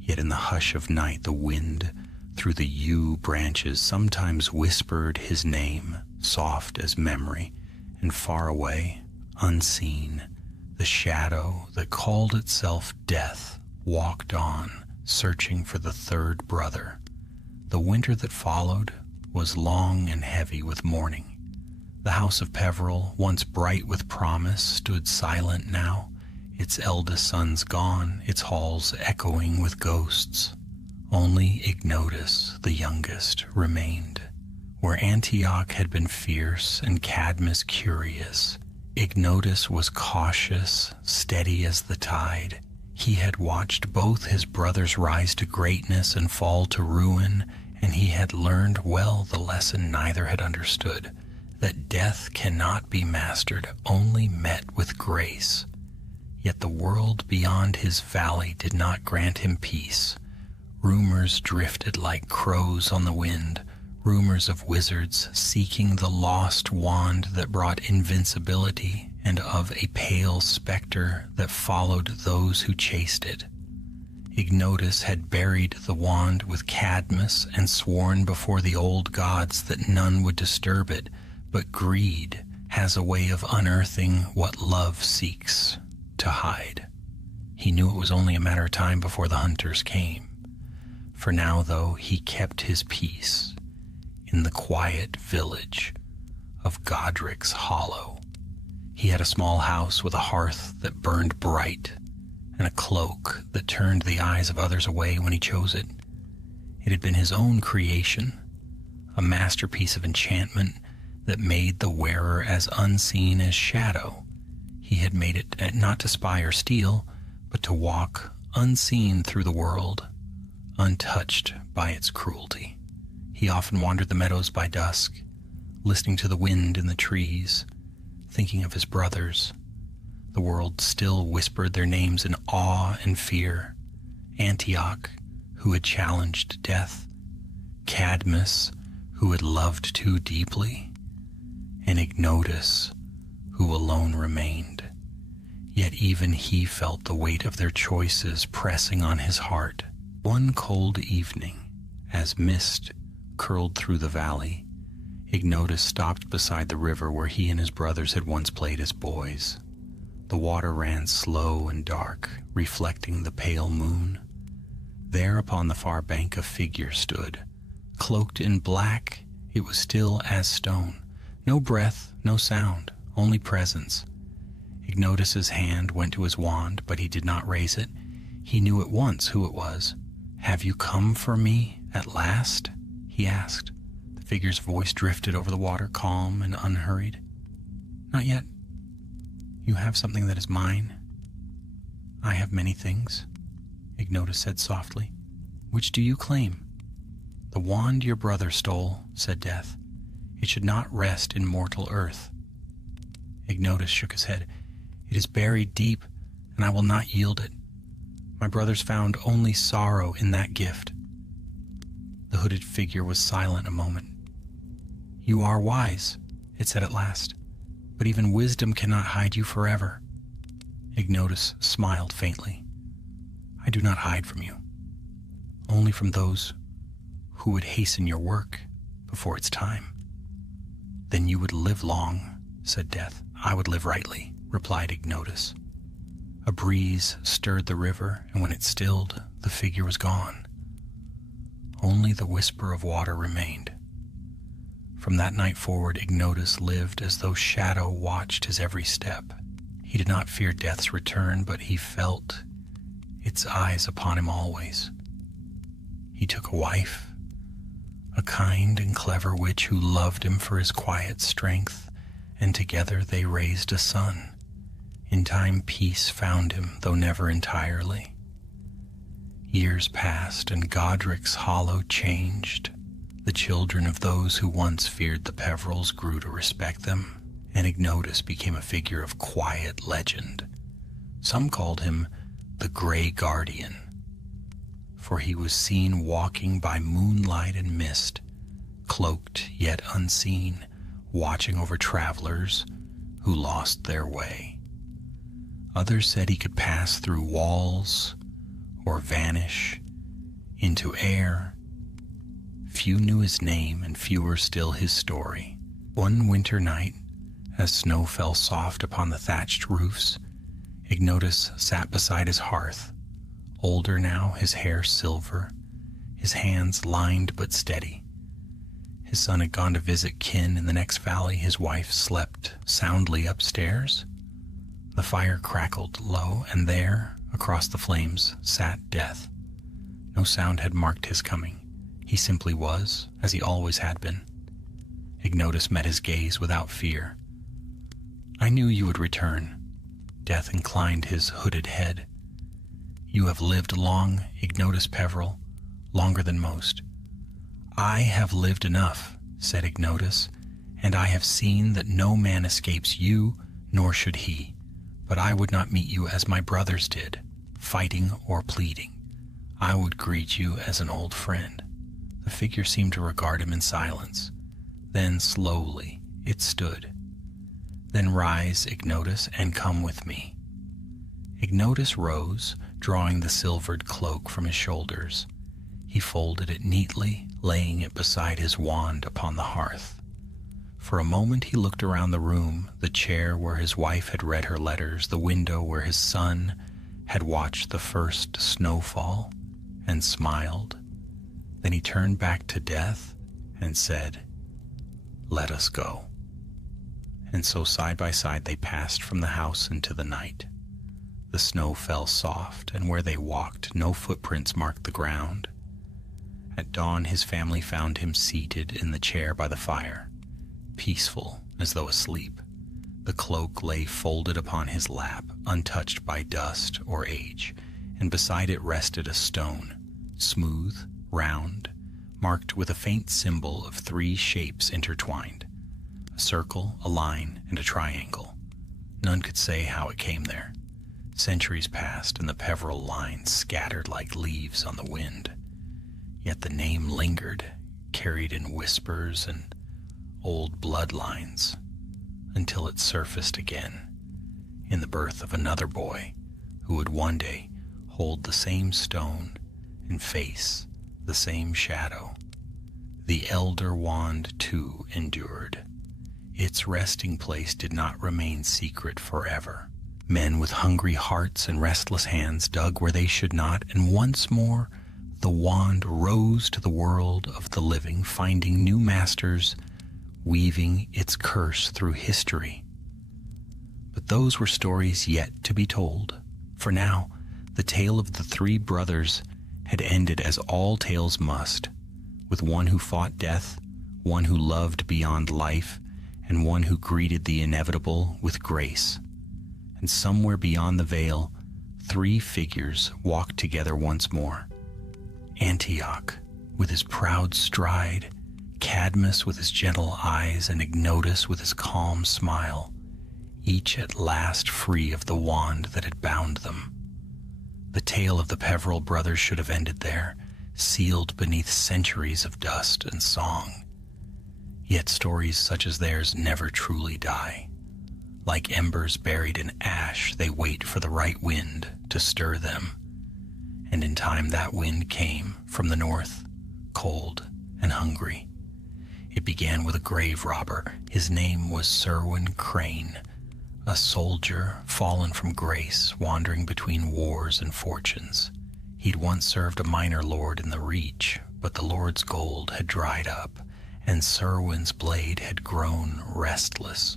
Yet in the hush of night the wind through the yew branches sometimes whispered his name, soft as memory, and far away, unseen, the shadow that called itself Death walked on, searching for the third brother. The winter that followed was long and heavy with mourning. The house of Peveril, once bright with promise, stood silent now, its eldest sons gone, its halls echoing with ghosts. Only Ignotus, the youngest, remained. Where Antioch had been fierce and Cadmus curious, Ignotus was cautious, steady as the tide. He had watched both his brothers rise to greatness and fall to ruin, and he had learned well the lesson neither had understood, that death cannot be mastered, only met with grace. Yet the world beyond his valley did not grant him peace. Rumors drifted like crows on the wind, rumors of wizards seeking the lost wand that brought invincibility, and of a pale specter that followed those who chased it. Ignotus had buried the wand with Cadmus and sworn before the old gods that none would disturb it, but greed has a way of unearthing what love seeks to hide. He knew it was only a matter of time before the hunters came. For now, though, he kept his peace in the quiet village of Godric's Hollow. He had a small house with a hearth that burned bright and a cloak that turned the eyes of others away when he chose it. It had been his own creation, a masterpiece of enchantment that made the wearer as unseen as shadow. He had made it not to spy or steal, but to walk unseen through the world, untouched by its cruelty. He often wandered the meadows by dusk, listening to the wind in the trees, thinking of his brothers. The world still whispered their names in awe and fear. Antioch, who had challenged death, Cadmus, who had loved too deeply, and Ignotus, who alone remained. Yet even he felt the weight of their choices pressing on his heart. One cold evening, as mist curled through the valley, Ignotus stopped beside the river where he and his brothers had once played as boys. The water ran slow and dark, reflecting the pale moon. There upon the far bank a figure stood. Cloaked in black, it was still as stone. No breath, no sound, only presence. Ignotus's hand went to his wand, but he did not raise it. He knew at once who it was. "Have you come for me at last?" he asked. The figure's voice drifted over the water, calm and unhurried. "Not yet. You have something that is mine." "I have many things," Ignotus said softly. "Which do you claim?" "The wand your brother stole," said Death. "It should not rest in mortal earth." Ignotus shook his head. "It is buried deep, and I will not yield it. My brothers found only sorrow in that gift." The hooded figure was silent a moment. "You are wise," it said at last, "but even wisdom cannot hide you forever." Ignotus smiled faintly. "I do not hide from you, only from those who would hasten your work before its time." "Then you would live long," said Death. "I would live rightly," replied Ignotus. A breeze stirred the river, and when it stilled, the figure was gone. Only the whisper of water remained. From that night forward, Ignotus lived as though shadow watched his every step. He did not fear Death's return, but he felt its eyes upon him always. He took a wife, a kind and clever witch who loved him for his quiet strength, and together they raised a son. In time, peace found him, though never entirely. Years passed, and Godric's hollow changed. The children of those who once feared the Peverils grew to respect them, and Ignotus became a figure of quiet legend. Some called him the Grey Guardian, for he was seen walking by moonlight and mist, cloaked yet unseen, watching over travelers who lost their way. Others said he could pass through walls or vanish into air. Few knew his name, and fewer still his story. One winter night, as snow fell soft upon the thatched roofs, Ignotus sat beside his hearth. Older now, his hair silver, his hands lined but steady. His son had gone to visit kin in the next valley. His wife slept soundly upstairs. The fire crackled low, and there, across the flames, sat Death. No sound had marked his coming. He simply was, as he always had been. Ignotus met his gaze without fear. "I knew you would return." Death inclined his hooded head. "You have lived long, Ignotus Peveril, longer than most." "I have lived enough," said Ignotus, "and I have seen that no man escapes you, nor should he. But I would not meet you as my brothers did, fighting or pleading. I would greet you as an old friend." The figure seemed to regard him in silence. Then slowly it stood. "Then rise, Ignotus, and come with me." Ignotus rose, drawing the silvered cloak from his shoulders. He folded it neatly, laying it beside his wand upon the hearth. For a moment he looked around the room, the chair where his wife had read her letters, the window where his son had watched the first snowfall, and smiled. Then he turned back to Death and said, "Let us go." And so side by side they passed from the house into the night. The snow fell soft, and where they walked no footprints marked the ground. At dawn his family found him seated in the chair by the fire, peaceful as though asleep. The cloak lay folded upon his lap, untouched by dust or age, and beside it rested a stone, smooth, round, marked with a faint symbol of 3 shapes intertwined: a circle, a line, and a triangle. None could say how it came there. Centuries passed, and the Peveril lines scattered like leaves on the wind. Yet the name lingered, carried in whispers and old bloodlines, until it surfaced again in the birth of another boy who would one day hold the same stone and face the same shadow. The elder wand too endured. Its resting place did not remain secret forever. Men with hungry hearts and restless hands dug where they should not, and once more the wand rose to the world of the living, finding new masters, weaving its curse through history. But those were stories yet to be told, for now the tale of the three brothers had ended as all tales must, with one who fought death, one who loved beyond life, and one who greeted the inevitable with grace. And somewhere beyond the veil, three figures walked together once more. Antioch, with his proud stride, Cadmus with his gentle eyes, and Ignotus with his calm smile, each at last free of the wand that had bound them. The tale of the Peveril brothers should have ended there, sealed beneath centuries of dust and song. Yet stories such as theirs never truly die. Like embers buried in ash, they wait for the right wind to stir them. And in time that wind came from the north, cold and hungry. It began with a grave robber. His name was Serwyn Crane, a soldier fallen from grace, wandering between wars and fortunes. He'd once served a minor lord in the Reach, but the lord's gold had dried up, and Serwyn's blade had grown restless.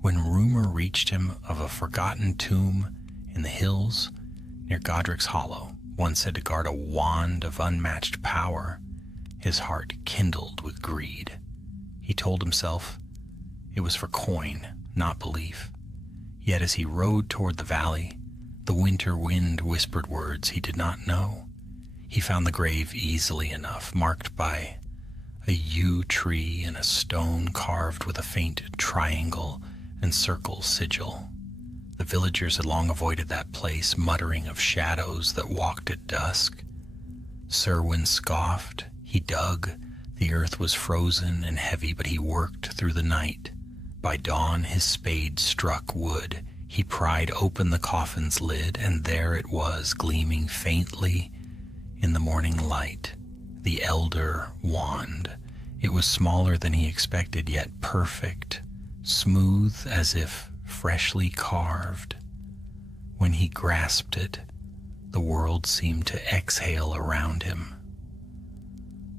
When rumor reached him of a forgotten tomb in the hills near Godric's Hollow, one said to guard a wand of unmatched power, his heart kindled with greed. He told himself it was for coin, not belief. Yet as he rode toward the valley, the winter wind whispered words he did not know. He found the grave easily enough, marked by a yew tree and a stone carved with a faint triangle and circle sigil. The villagers had long avoided that place, muttering of shadows that walked at dusk. Serwyn scoffed. He dug. The earth was frozen and heavy, but he worked through the night. By dawn his spade struck wood. He pried open the coffin's lid, and there it was, gleaming faintly in the morning light, the elder wand. It was smaller than he expected, yet perfect, smooth as if freshly carved. When he grasped it, the world seemed to exhale around him.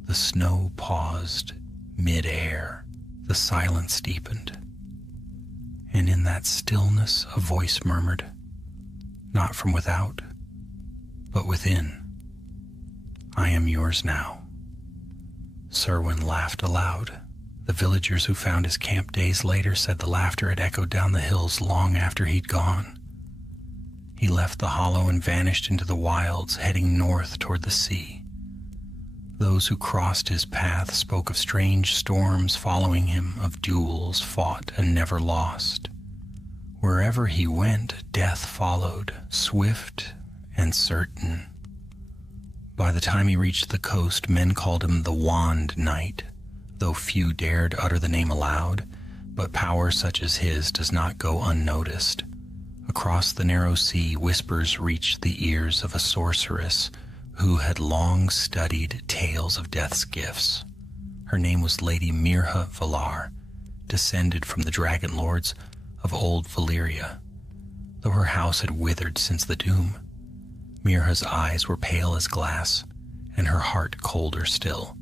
The snow paused mid-air, the silence deepened, and in that stillness a voice murmured, not from without, but within, "I am yours now." Serwyn laughed aloud. The villagers who found his camp days later said the laughter had echoed down the hills long after he'd gone. He left the hollow and vanished into the wilds, heading north toward the sea. Those who crossed his path spoke of strange storms following him, of duels fought and never lost. Wherever he went, death followed, swift and certain. By the time he reached the coast, men called him the Wand Knight, though few dared utter the name aloud. But power such as his does not go unnoticed. Across the narrow sea, whispers reached the ears of a sorceress who had long studied tales of death's gifts. Her name was Lady Mirha Valar, descended from the dragon lords of old Valyria. Though her house had withered since the doom, Mirha's eyes were pale as glass, and her heart colder still.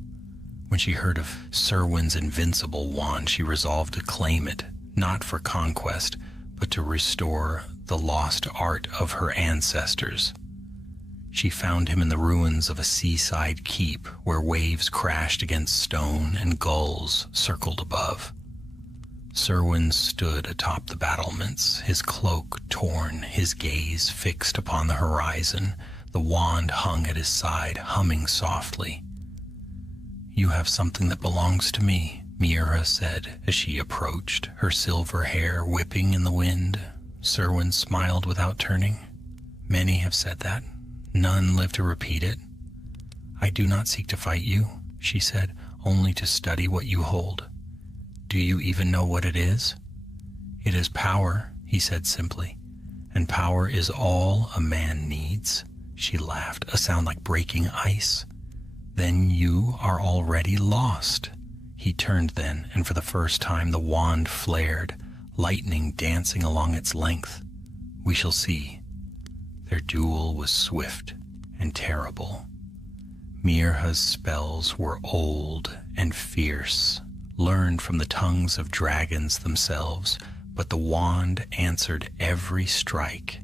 When she heard of Serwyn's invincible wand, she resolved to claim it, not for conquest, but to restore the lost art of her ancestors. She found him in the ruins of a seaside keep where waves crashed against stone and gulls circled above. Serwyn stood atop the battlements, his cloak torn, his gaze fixed upon the horizon. The wand hung at his side, humming softly. "You have something that belongs to me," Mirha said as she approached, her silver hair whipping in the wind. Serwyn smiled without turning. "Many have said that. None live to repeat it." "I do not seek to fight you," she said, "only to study what you hold. Do you even know what it is?" "It is power," he said simply, "and power is all a man needs." She laughed, a sound like breaking ice. "Then you are already lost." He turned then, and for the first time the wand flared, lightning dancing along its length. We shall see. Their duel was swift and terrible. Mirha's spells were old and fierce, learned from the tongues of dragons themselves, but the wand answered every strike.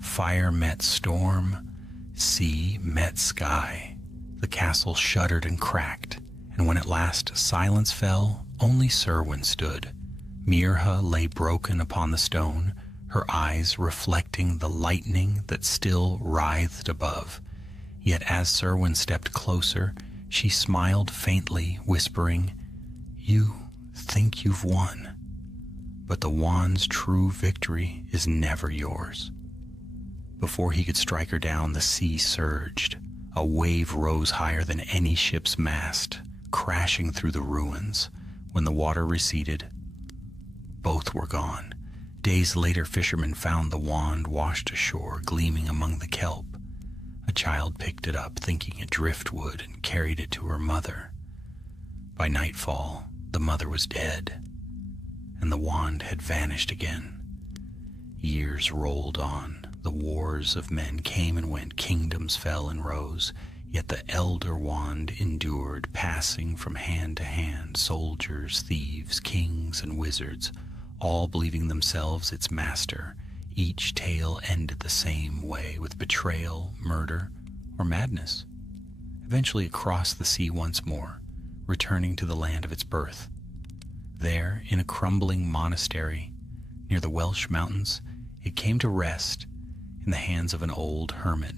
Fire met storm, sea met sky. The castle shuddered and cracked, and when at last silence fell, only Serwyn stood. Mirha lay broken upon the stone, her eyes reflecting the lightning that still writhed above. Yet as Serwyn stepped closer, she smiled faintly, whispering, "You think you've won, but the wand's true victory is never yours." Before he could strike her down, the sea surged. A wave rose higher than any ship's mast, crashing through the ruins. When the water receded, both were gone. Days later, fishermen found the wand washed ashore, gleaming among the kelp. A child picked it up, thinking it driftwood, and carried it to her mother. By nightfall, the mother was dead, and the wand had vanished again. Years rolled on. The wars of men came and went, kingdoms fell and rose, yet the elder wand endured, passing from hand to hand, soldiers, thieves, kings, and wizards, all believing themselves its master. Each tale ended the same way, with betrayal, murder, or madness. Eventually it crossed the sea once more, returning to the land of its birth. There, in a crumbling monastery near the Welsh mountains, it came to rest in the hands of an old hermit,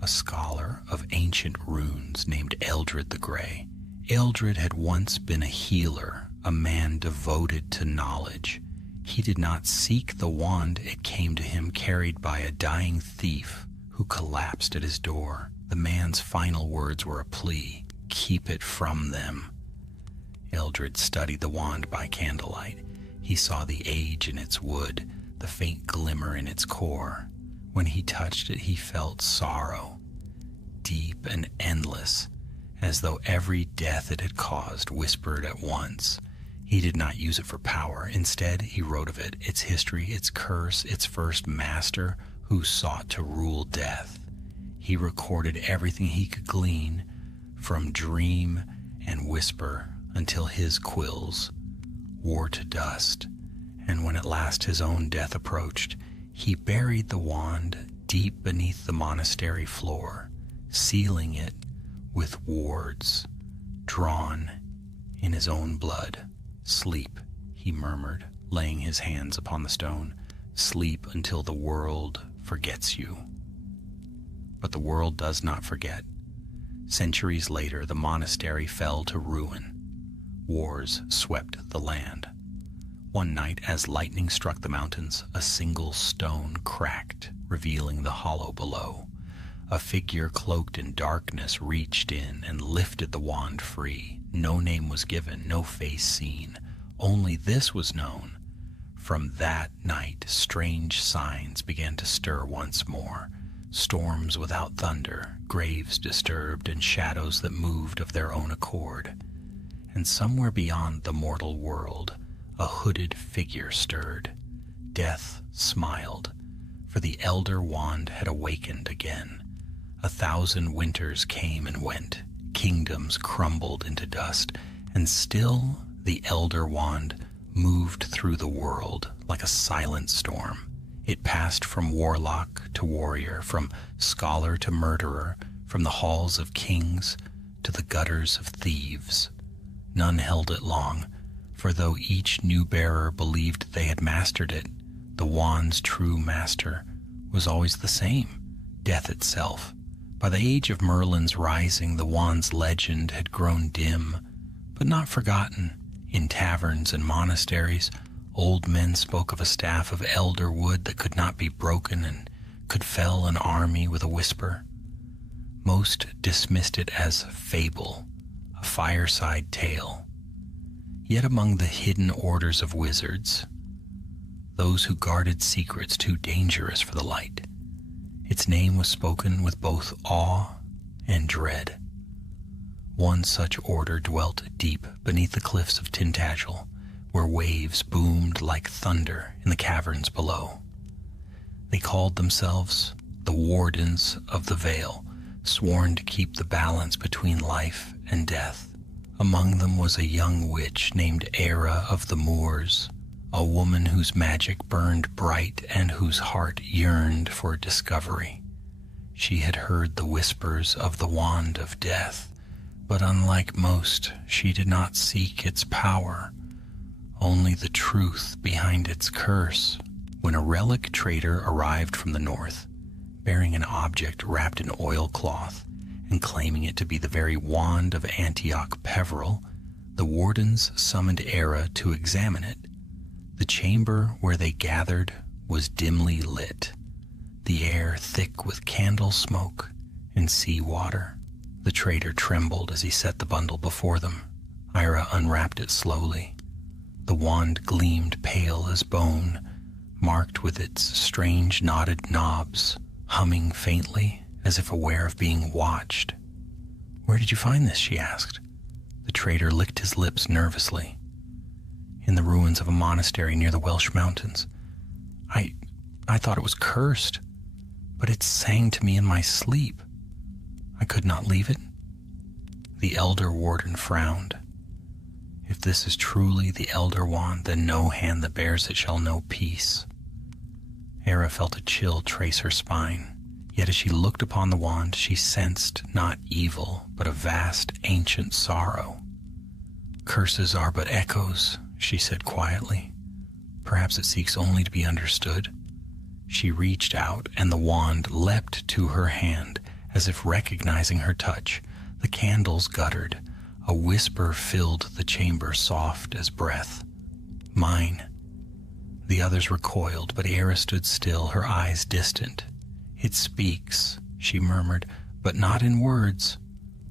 a scholar of ancient runes named Eldred the Grey. Eldred had once been a healer, a man devoted to knowledge. He did not seek the wand, it came to him carried by a dying thief who collapsed at his door. The man's final words were a plea, "Keep it from them." Eldred studied the wand by candlelight. He saw the age in its wood, the faint glimmer in its core. When he touched it, he felt sorrow, deep and endless, as though every death it had caused whispered at once. He did not use it for power. Instead, he wrote of it, its history, its curse, its first master who sought to rule death. He recorded everything he could glean from dream and whisper until his quills wore to dust. And when at last his own death approached, he buried the wand deep beneath the monastery floor, sealing it with wards drawn in his own blood. "Sleep," he murmured, laying his hands upon the stone. "Sleep until the world forgets you." But the world does not forget. Centuries later, the monastery fell to ruin. Wars swept the land. One night, as lightning struck the mountains, a single stone cracked, revealing the hollow below. A figure cloaked in darkness reached in and lifted the wand free. No name was given, no face seen. Only this was known. From that night, strange signs began to stir once more. Storms without thunder, graves disturbed, and shadows that moved of their own accord. And somewhere beyond the mortal world, a hooded figure stirred. Death smiled, for the elder wand had awakened again. 1,000 winters came and went, kingdoms crumbled into dust, and still the elder wand moved through the world like a silent storm. It passed from warlock to warrior, from scholar to murderer, from the halls of kings to the gutters of thieves. None held it long, for though each new bearer believed they had mastered it, the wand's true master was always the same, death itself. By the age of Merlin's rising, the wand's legend had grown dim, but not forgotten. In taverns and monasteries, old men spoke of a staff of elder wood that could not be broken and could fell an army with a whisper. Most dismissed it as fable, a fireside tale. Yet among the hidden orders of wizards, those who guarded secrets too dangerous for the light, its name was spoken with both awe and dread. One such order dwelt deep beneath the cliffs of Tintagel, where waves boomed like thunder in the caverns below. They called themselves the Wardens of the Vale, sworn to keep the balance between life and death. Among them was a young witch named Era of the Moors, a woman whose magic burned bright and whose heart yearned for discovery. She had heard the whispers of the Wand of Death, but unlike most, she did not seek its power, only the truth behind its curse. When a relic trader arrived from the north, bearing an object wrapped in oilcloth and claiming it to be the very wand of Antioch Peveril, the wardens summoned Era to examine it. The chamber where they gathered was dimly lit, the air thick with candle smoke and sea water. The trader trembled as he set the bundle before them. Ira unwrapped it slowly. The wand gleamed pale as bone, marked with its strange knotted knobs, humming faintly as if aware of being watched. "Where did you find this?" she asked. The trader licked his lips nervously. "In the ruins of a monastery near the Welsh mountains. I thought it was cursed, but it sang to me in my sleep. I could not leave it." The elder warden frowned. "If this is truly the elder wand, then no hand that bears it shall know peace." Era felt a chill trace her spine, yet as she looked upon the wand, she sensed not evil, but a vast ancient sorrow. "Curses are but echoes," she said quietly. "Perhaps it seeks only to be understood." She reached out, and the wand leapt to her hand, as if recognizing her touch. The candles guttered. A whisper filled the chamber, soft as breath. "Mine." The others recoiled, but Era stood still, her eyes distant. "It speaks," she murmured, "but not in words."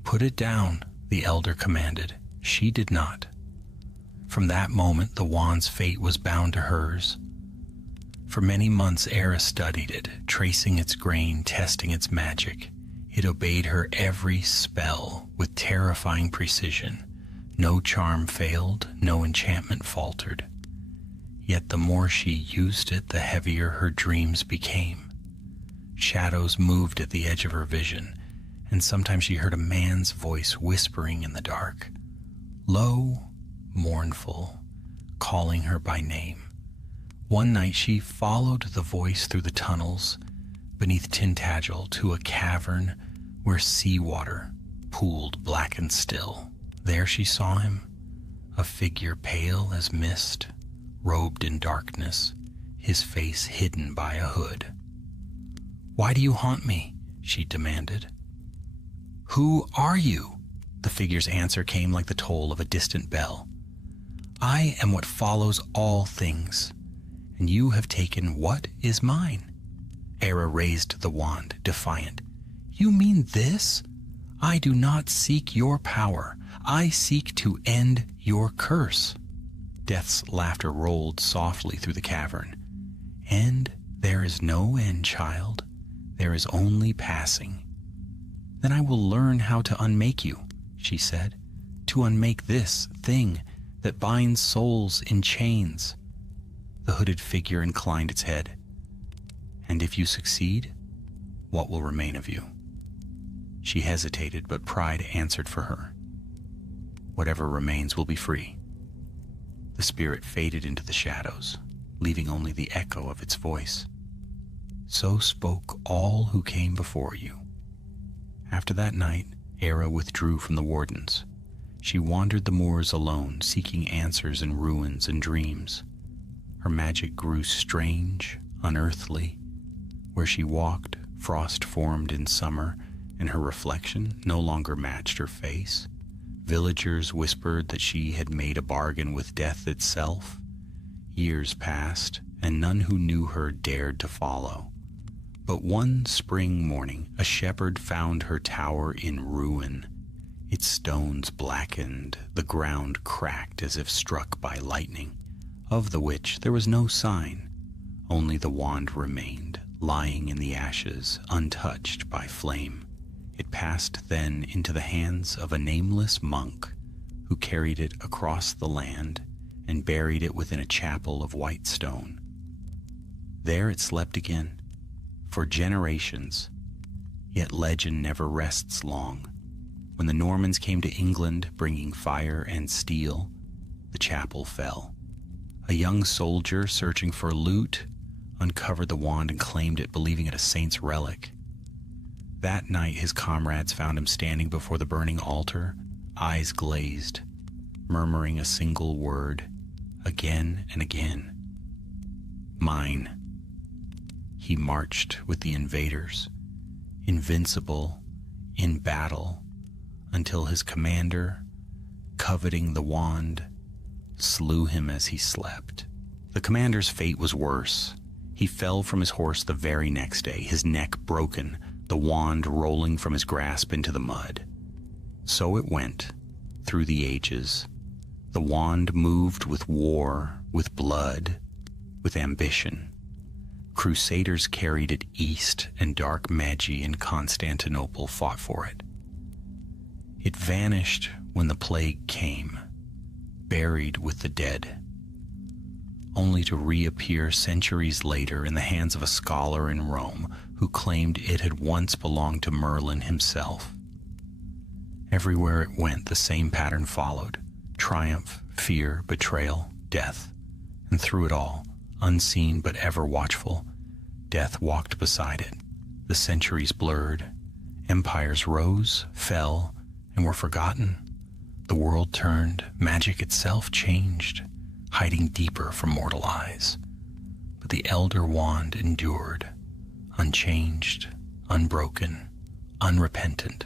"Put it down," the elder commanded. She did not. From that moment, the wand's fate was bound to hers. For many months, Era studied it, tracing its grain, testing its magic. It obeyed her every spell with terrifying precision. No charm failed, no enchantment faltered. Yet the more she used it, the heavier her dreams became. Shadows moved at the edge of her vision, and sometimes she heard a man's voice whispering in the dark, low, mournful, calling her by name. One night she followed the voice through the tunnels beneath Tintagel to a cavern where seawater pooled black and still. There she saw him, a figure pale as mist, robed in darkness, his face hidden by a hood. "Why do you haunt me?" she demanded. "Who are you?" The figure's answer came like the toll of a distant bell. "I am what follows all things, and you have taken what is mine." Era raised the wand, defiant. "You mean this? I do not seek your power. I seek to end your curse." Death's laughter rolled softly through the cavern. "And there is no end, child. There is only passing." "Then I will learn how to unmake you," she said, "to unmake this thing that binds souls in chains." The hooded figure inclined its head. "And if you succeed, what will remain of you?" She hesitated, but pride answered for her. "Whatever remains will be free." The spirit faded into the shadows, leaving only the echo of its voice. "So spoke all who came before you." After that night, Era withdrew from the wardens. She wandered the moors alone, seeking answers in ruins and dreams. Her magic grew strange, unearthly. Where she walked, frost formed in summer, and her reflection no longer matched her face. Villagers whispered that she had made a bargain with death itself. Years passed, and none who knew her dared to follow. But one spring morning, a shepherd found her tower in ruin. Its stones blackened, the ground cracked as if struck by lightning. Of the witch there was no sign. Only the wand remained, lying in the ashes, untouched by flame. It passed then into the hands of a nameless monk, who carried it across the land and buried it within a chapel of white stone. There it slept again, for generations. Yet legend never rests long. When the Normans came to England bringing fire and steel, the chapel fell. A young soldier searching for loot uncovered the wand and claimed it, believing it a saint's relic. That night his comrades found him standing before the burning altar, eyes glazed, murmuring a single word, again and again. Mine. He marched with the invaders, invincible in battle, until his commander, coveting the wand, slew him as he slept. The commander's fate was worse. He fell from his horse the very next day, his neck broken, the wand rolling from his grasp into the mud. So it went, through the ages. The wand moved with war, with blood, with ambition. Crusaders carried it east, and dark Magi in Constantinople fought for it. It vanished when the plague came, buried with the dead, only to reappear centuries later in the hands of a scholar in Rome who claimed it had once belonged to Merlin himself. Everywhere it went, the same pattern followed: triumph, fear, betrayal, death. And through it all, unseen but ever watchful, death walked beside it. The centuries blurred, empires rose, fell, and were forgotten. The world turned, magic itself changed, hiding deeper from mortal eyes. But the elder wand endured, unchanged, unbroken, unrepentant,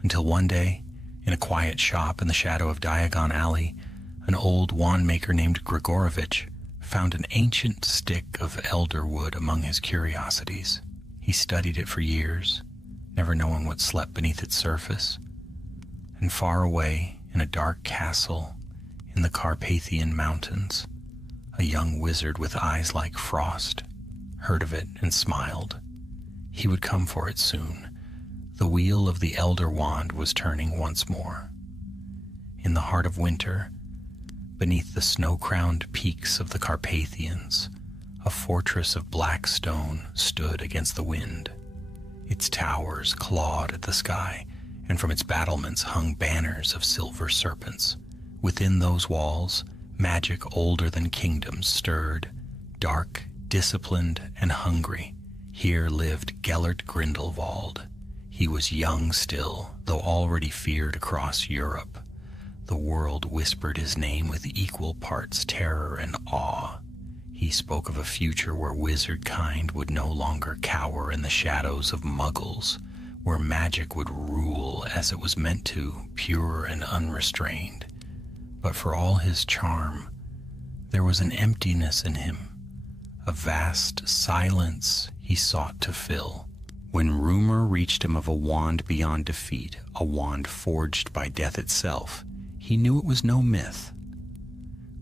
until one day, in a quiet shop in the shadow of Diagon Alley, an old wand maker named Grigorovich found an ancient stick of elder wood among his curiosities. He studied it for years, never knowing what slept beneath its surface. And far away, in a dark castle in the Carpathian Mountains, a young wizard with eyes like frost heard of it and smiled. He would come for it soon. The wheel of the elder wand was turning once more. In the heart of winter, beneath the snow-crowned peaks of the Carpathians, a fortress of black stone stood against the wind. Its towers clawed at the sky, and from its battlements hung banners of silver serpents. Within those walls, magic older than kingdoms stirred, dark, disciplined, and hungry. Here lived Gellert Grindelwald. He was young still, though already feared across Europe. The world whispered his name with equal parts terror and awe. He spoke of a future where wizard kind would no longer cower in the shadows of muggles, where magic would rule as it was meant to, pure and unrestrained. But for all his charm, there was an emptiness in him, a vast silence he sought to fill. When rumor reached him of a wand beyond defeat, a wand forged by death itself, he knew it was no myth.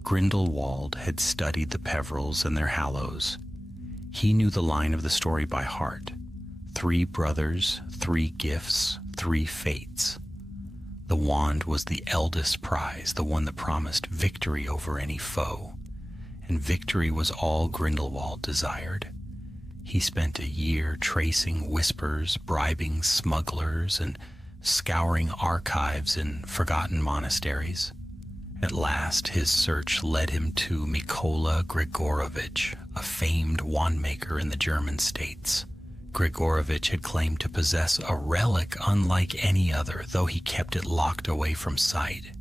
Grindelwald had studied the Peverils and their Hallows. He knew the line of the story by heart: 3 brothers, 3 gifts, 3 fates. The wand was the eldest prize, the one that promised victory over any foe. And victory was all Grindelwald desired. He spent a year tracing whispers, bribing smugglers, and scouring archives in forgotten monasteries. At last, his search led him to Mykola Grigorovich, a famed wandmaker in the German states. Grigorovich had claimed to possess a relic unlike any other, though he kept it locked away from sight.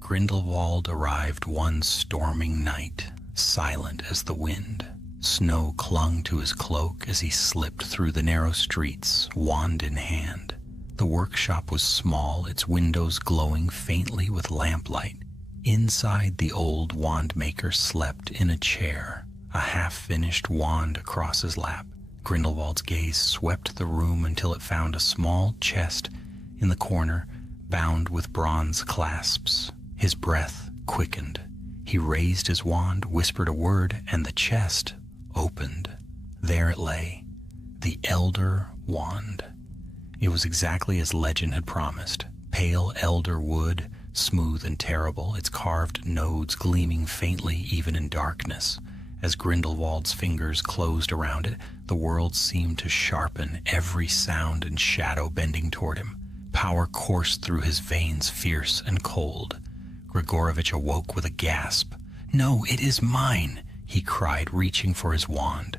Grindelwald arrived one storming night, silent as the wind. Snow clung to his cloak as he slipped through the narrow streets, wand in hand. The workshop was small, its windows glowing faintly with lamplight. Inside, the old wand maker slept in a chair, a half-finished wand across his lap. Grindelwald's gaze swept the room until it found a small chest in the corner, bound with bronze clasps. His breath quickened. He raised his wand, whispered a word, and the chest opened. There it lay, the Elder Wand. It was exactly as legend had promised. Pale elder wood, smooth and terrible, its carved nodes gleaming faintly even in darkness, As Grindelwald's fingers closed around it, the world seemed to sharpen, every sound and shadow bending toward him. Power coursed through his veins, fierce and cold. Grigorovich awoke with a gasp. "No, it is mine," he cried, reaching for his wand.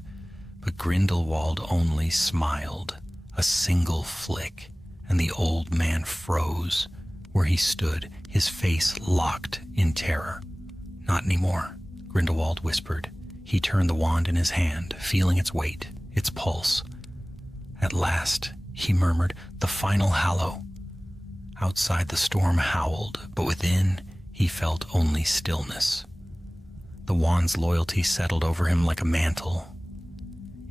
But Grindelwald only smiled, a single flick, and the old man froze where he stood, his face locked in terror. "Not anymore," Grindelwald whispered. He turned the wand in his hand, feeling its weight, its pulse. "At last," he murmured, "the final hallow." Outside the storm howled, but within he felt only stillness. The wand's loyalty settled over him like a mantle.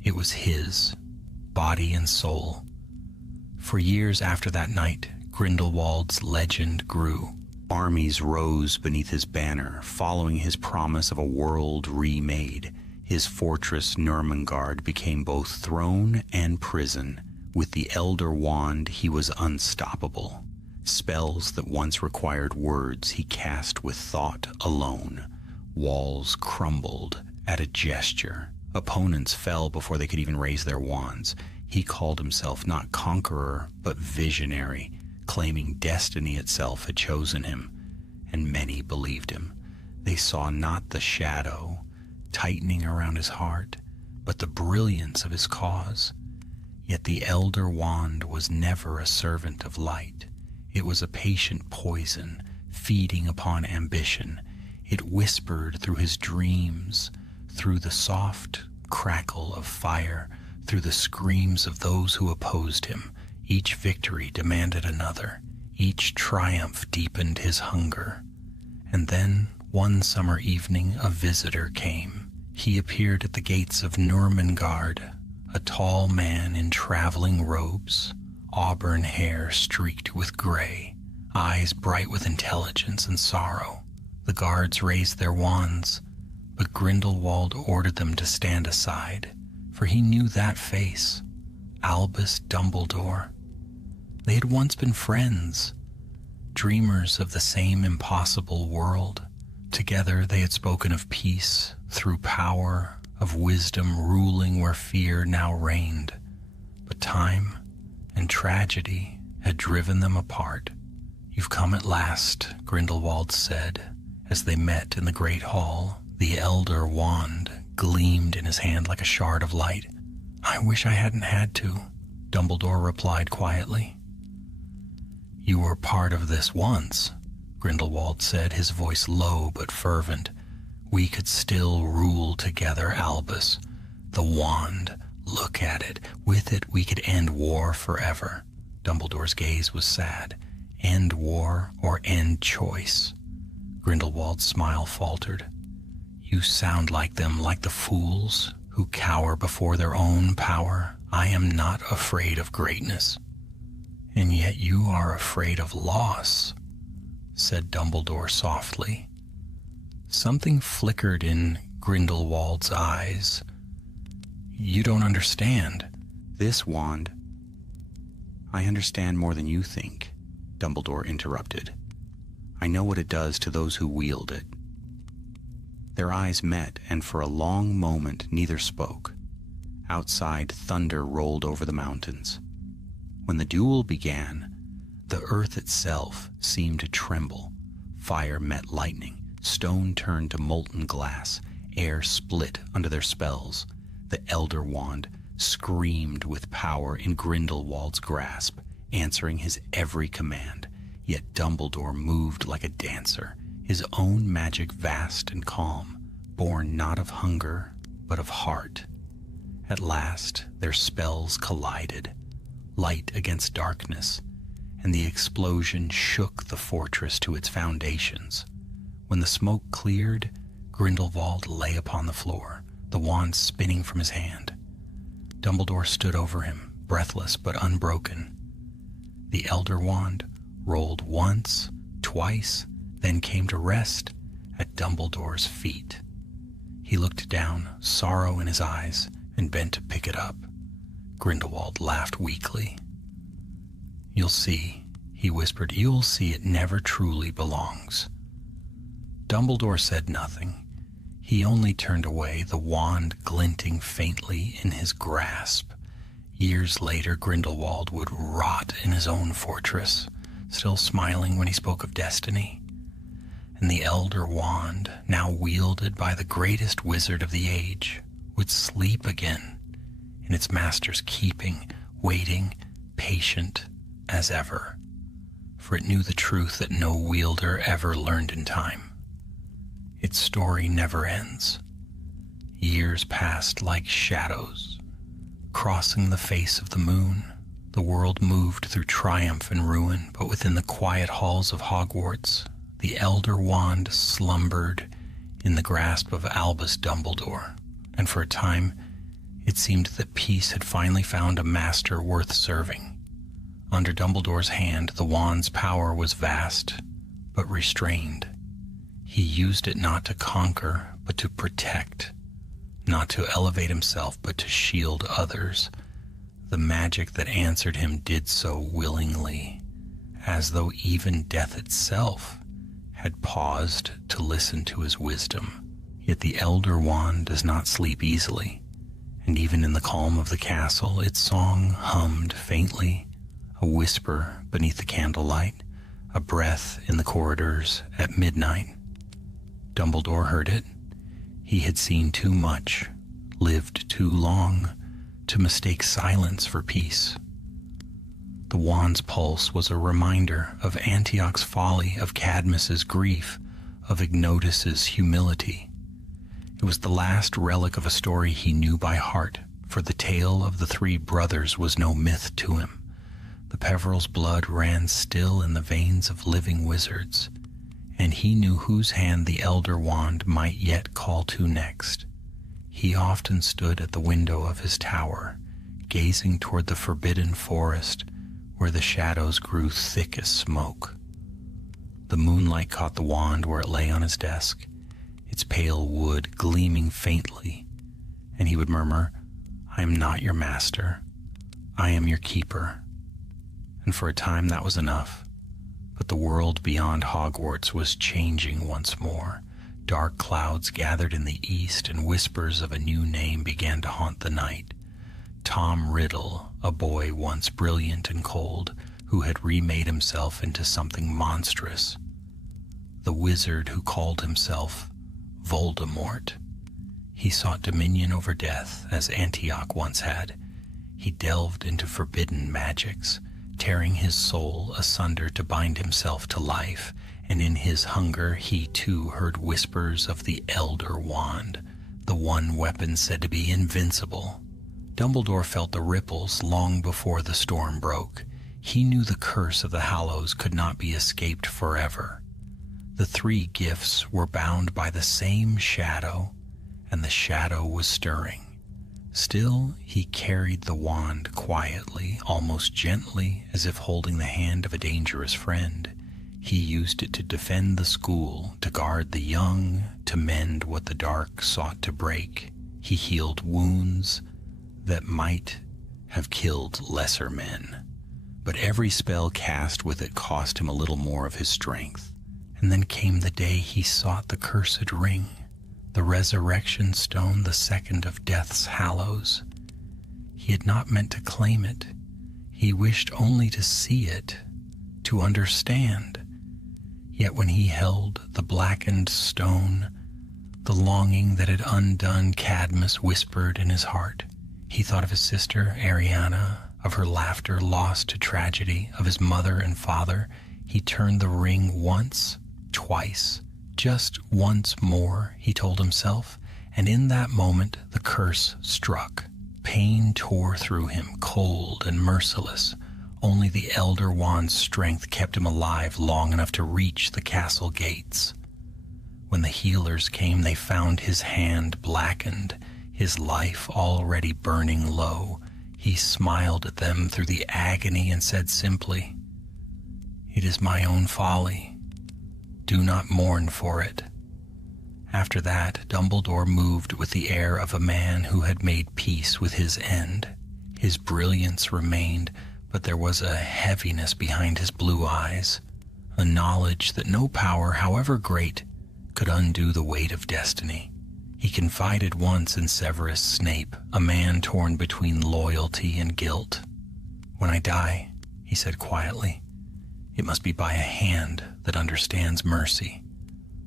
It was his, body and soul. For years after that night, Grindelwald's legend grew. Armies rose beneath his banner, following his promise of a world remade. His fortress Nurmengard became both throne and prison. With the Elder Wand, he was unstoppable. Spells that once required words he cast with thought alone. Walls crumbled at a gesture. Opponents fell before they could even raise their wands. He called himself not conqueror, but visionary, claiming destiny itself had chosen him, and many believed him. They saw not the shadow tightening around his heart, but the brilliance of his cause. Yet the Elder Wand was never a servant of light. It was a patient poison, feeding upon ambition. It whispered through his dreams, through the soft crackle of fire, through the screams of those who opposed him. Each victory demanded another. Each triumph deepened his hunger. And then, one summer evening, a visitor came. He appeared at the gates of Nurmengard, a tall man in traveling robes, auburn hair streaked with gray, eyes bright with intelligence and sorrow. The guards raised their wands, but Grindelwald ordered them to stand aside, for he knew that face, Albus Dumbledore. They had once been friends, dreamers of the same impossible world. Together they had spoken of peace through power, of wisdom ruling where fear now reigned. But time and tragedy had driven them apart. "You've come at last," Grindelwald said, as they met in the great hall. The Elder Wand gleamed in his hand like a shard of light. "I wish I hadn't had to," Dumbledore replied quietly. "You were part of this once," Grindelwald said, his voice low but fervent. "We could still rule together, Albus. The wand, look at it. With it we could end war forever." Dumbledore's gaze was sad. "End war or end choice?" Grindelwald's smile faltered. "You sound like them, like the fools who cower before their own power. I am not afraid of greatness." "And yet you are afraid of loss," said Dumbledore softly. Something flickered in Grindelwald's eyes. "You don't understand. This wand—" "I understand more than you think," Dumbledore interrupted. "I know what it does to those who wield it." Their eyes met, and for a long moment neither spoke. Outside, thunder rolled over the mountains. When the duel began, the earth itself seemed to tremble. Fire met lightning, stone turned to molten glass, air split under their spells. The Elder Wand screamed with power in Grindelwald's grasp, answering his every command. Yet Dumbledore moved like a dancer, his own magic vast and calm, born not of hunger, but of heart. At last, their spells collided, light against darkness, and the explosion shook the fortress to its foundations. When the smoke cleared, Grindelwald lay upon the floor, the wand spinning from his hand. Dumbledore stood over him, breathless but unbroken. The Elder Wand rolled once, twice, then came to rest at Dumbledore's feet. He looked down, sorrow in his eyes, and bent to pick it up. Grindelwald laughed weakly. "You'll see," he whispered, "you'll see it never truly belongs." Dumbledore said nothing. He He only turned away, the wand glinting faintly in his grasp. Years later, Grindelwald would rot in his own fortress, still smiling when he spoke of destiny. And the Elder Wand, now wielded by the greatest wizard of the age, would sleep again in its master's keeping, waiting, patient as ever, for it knew the truth that no wielder ever learned in time. Its story never ends. Years passed like shadows. Crossing the face of the moon, the world moved through triumph and ruin, but within the quiet halls of Hogwarts, the Elder Wand slumbered in the grasp of Albus Dumbledore, and for a time it seemed that peace had finally found a master worth serving. Under Dumbledore's hand, the wand's power was vast, but restrained. He used it not to conquer, but to protect, not to elevate himself, but to shield others. The magic that answered him did so willingly, as though even death itself had paused to listen to his wisdom. Yet the Elder Wand does not sleep easily, and even in the calm of the castle, its song hummed faintly, a whisper beneath the candlelight, a breath in the corridors at midnight. Dumbledore heard it. He had seen too much, lived too long, to mistake silence for peace. The wand's pulse was a reminder of Antioch's folly, of Cadmus's grief, of Ignotus's humility. It was the last relic of a story he knew by heart, for the tale of the three brothers was no myth to him. The Peveril's blood ran still in the veins of living wizards, and he knew whose hand the Elder Wand might yet call to next. He often stood at the window of his tower, gazing toward the forbidden forest where the shadows grew thick as smoke. The moonlight caught the wand where it lay on his desk, its pale wood gleaming faintly, and he would murmur, "I am not your master. I am your keeper." And for a time that was enough. But the world beyond Hogwarts was changing once more. Dark clouds gathered in the east, and whispers of a new name began to haunt the night. Tom Riddle, a boy once brilliant and cold, who had remade himself into something monstrous. The wizard who called himself Voldemort. He sought dominion over death, as Antioch once had. He delved into forbidden magics, tearing his soul asunder to bind himself to life, and in his hunger he too heard whispers of the Elder Wand, the one weapon said to be invincible. Dumbledore felt the ripples long before the storm broke. He knew the curse of the Hallows could not be escaped forever. The three gifts were bound by the same shadow, and the shadow was stirring. Still, he carried the wand quietly, almost gently, as if holding the hand of a dangerous friend. He used it to defend the school, to guard the young, to mend what the dark sought to break. He healed wounds that might have killed lesser men. But every spell cast with it cost him a little more of his strength. And then came the day he sought the cursed ring, the resurrection stone, the second of Death's Hallows. He had not meant to claim it. He wished only to see it, to understand. Yet when he held the blackened stone, the longing that had undone Cadmus whispered in his heart. He thought of his sister, Ariana, of her laughter lost to tragedy, of his mother and father. He turned the ring once, twice, just once more, he told himself, and in that moment the curse struck. Pain tore through him, cold and merciless. Only the Elder Wand's strength kept him alive long enough to reach the castle gates. When the healers came, they found his hand blackened, his life already burning low. He smiled at them through the agony and said simply, "It is my own folly. Do not mourn for it." After that, Dumbledore moved with the air of a man who had made peace with his end. His brilliance remained, but there was a heaviness behind his blue eyes, a knowledge that no power, however great, could undo the weight of destiny. He confided once in Severus Snape, a man torn between loyalty and guilt. "When I die," he said quietly, "it must be by a hand that understands mercy.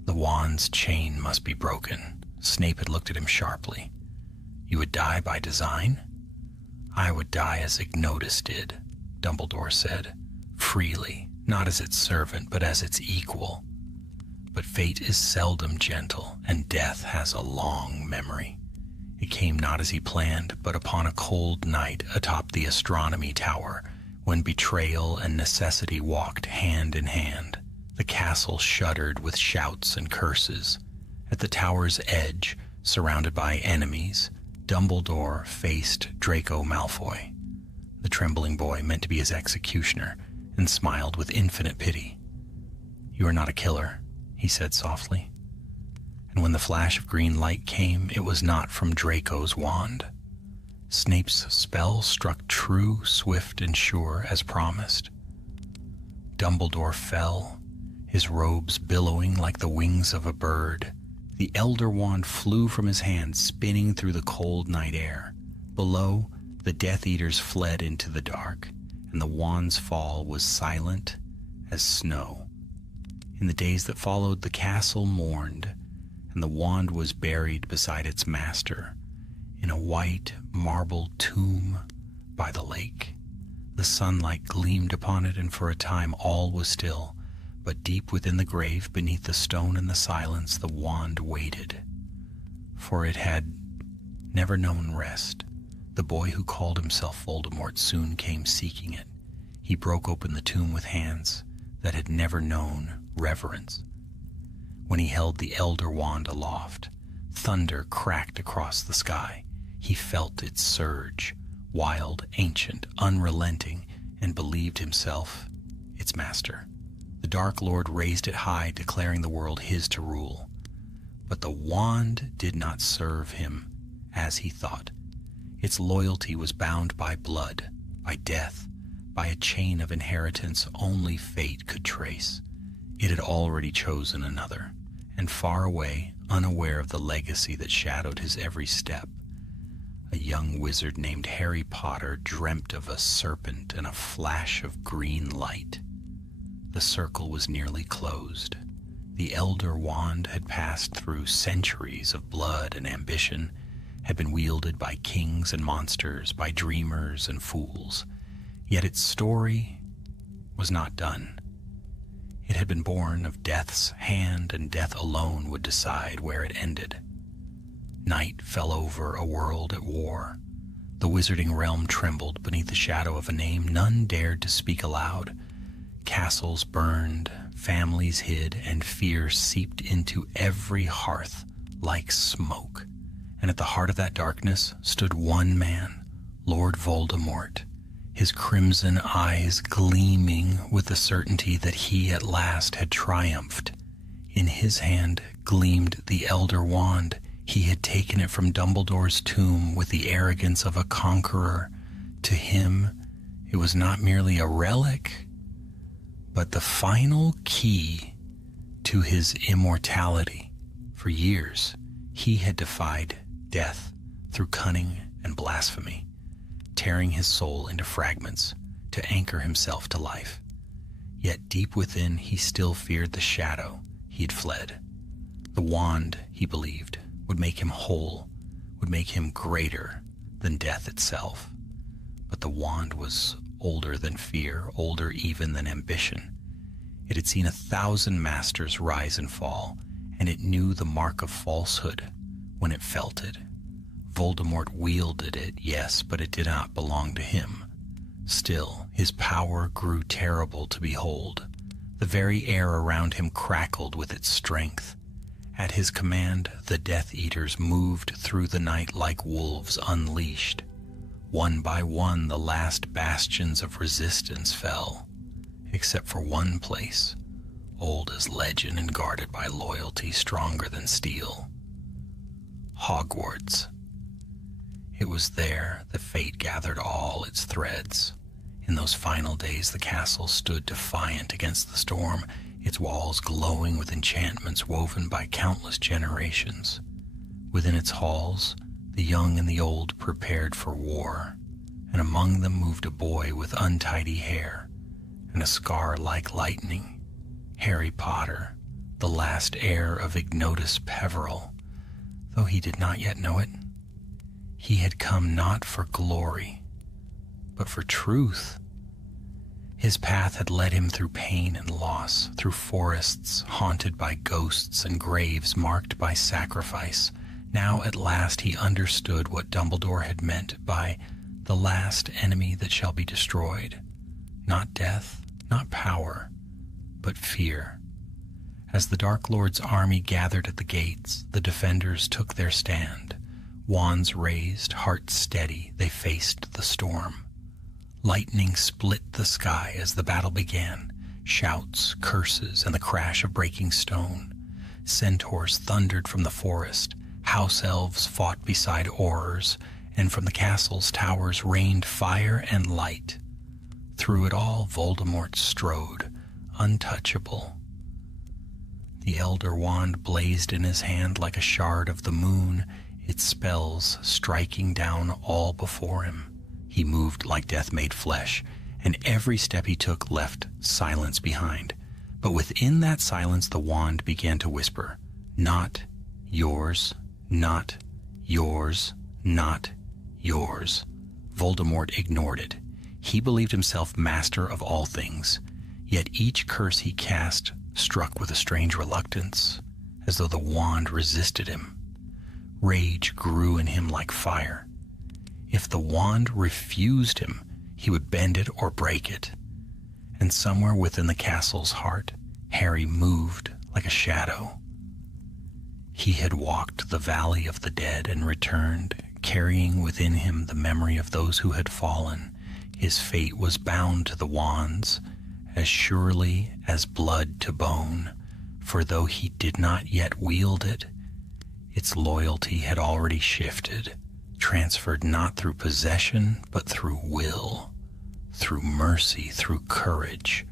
The wand's chain must be broken." Snape had looked at him sharply. "You would die by design?" "I would die as Ignotus did," Dumbledore said, "freely, not as its servant, but as its equal. But fate is seldom gentle, and death has a long memory. It came not as he planned, but upon a cold night atop the astronomy tower, when betrayal and necessity walked hand in hand. The castle shuddered with shouts and curses. At the tower's edge, surrounded by enemies, Dumbledore faced Draco Malfoy. The trembling boy meant to be his executioner, and smiled with infinite pity. "You are not a killer," he said softly. And when the flash of green light came, it was not from Draco's wand. Snape's spell struck true, swift, and sure as promised. Dumbledore fell, his robes billowing like the wings of a bird. The Elder Wand flew from his hand, spinning through the cold night air. Below, the Death Eaters fled into the dark, and the wand's fall was silent as snow. In the days that followed, the castle mourned, and the wand was buried beside its master in a white marble tomb by the lake. The sunlight gleamed upon it, and for a time all was still. But deep within the grave, beneath the stone and the silence, the wand waited. For it had never known rest. The boy who called himself Voldemort soon came seeking it. He broke open the tomb with hands that had never known reverence. When he held the Elder Wand aloft, thunder cracked across the sky. He felt its surge, wild, ancient, unrelenting, and believed himself its master. The Dark Lord raised it high, declaring the world his to rule. But the wand did not serve him as he thought. Its loyalty was bound by blood, by death, by a chain of inheritance only fate could trace. It had already chosen another, and far away, unaware of the legacy that shadowed his every step, a young wizard named Harry Potter dreamt of a serpent and a flash of green light. The circle was nearly closed. The Elder Wand had passed through centuries of blood and ambition, had been wielded by kings and monsters, by dreamers and fools. Yet its story was not done. It had been born of death's hand, and death alone would decide where it ended. Night fell over a world at war. The wizarding realm trembled beneath the shadow of a name none dared to speak aloud. Castles burned, families hid, and fear seeped into every hearth like smoke. And at the heart of that darkness stood one man, Lord Voldemort, his crimson eyes gleaming with the certainty that he at last had triumphed. In his hand gleamed the Elder Wand. He had taken it from Dumbledore's tomb with the arrogance of a conqueror. To him, it was not merely a relic, but the final key to his immortality. For years, he had defied death through cunning and blasphemy, tearing his soul into fragments to anchor himself to life. Yet deep within, he still feared the shadow he had fled. The wand, he believed, would make him whole, would make him greater than death itself. But the wand was older than fear, older even than ambition. It had seen 1,000 masters rise and fall, and it knew the mark of falsehood when it felt it. Voldemort wielded it, yes, but it did not belong to him. Still, his power grew terrible to behold. The very air around him crackled with its strength. At his command, the Death Eaters moved through the night like wolves unleashed. One by one, the last bastions of resistance fell, except for one place, old as legend and guarded by loyalty stronger than steel. Hogwarts. It was there that fate gathered all its threads. In those final days, the castle stood defiant against the storm, its walls glowing with enchantments woven by countless generations. Within its halls, the young and the old prepared for war, and among them moved a boy with untidy hair and a scar like lightning, Harry Potter, the last heir of Ignotus Peveril, though he did not yet know it. He had come not for glory, but for truth. His path had led him through pain and loss, through forests haunted by ghosts and graves marked by sacrifice. Now at last he understood what Dumbledore had meant by the last enemy that shall be destroyed. Not death, not power, but fear. As the Dark Lord's army gathered at the gates, the defenders took their stand. Wands raised, hearts steady, they faced the storm. Lightning split the sky as the battle began. Shouts, curses, and the crash of breaking stone. Centaurs thundered from the forest. House elves fought beside aurors, and from the castle's towers rained fire and light. Through it all, Voldemort strode, untouchable. The Elder Wand blazed in his hand like a shard of the moon, its spells striking down all before him. He moved like death made flesh, and every step he took left silence behind. But within that silence the wand began to whisper, "Not yours, not yours, not yours." Voldemort ignored it. He believed himself master of all things, yet each curse he cast struck with a strange reluctance, as though the wand resisted him. Rage grew in him like fire. If the wand refused him, he would bend it or break it. And somewhere within the castle's heart, Harry moved like a shadow. He had walked the valley of the dead and returned, carrying within him the memory of those who had fallen. His fate was bound to the wands, as surely as blood to bone, for though he did not yet wield it, its loyalty had already shifted, transferred not through possession, but through will, through mercy, through courage.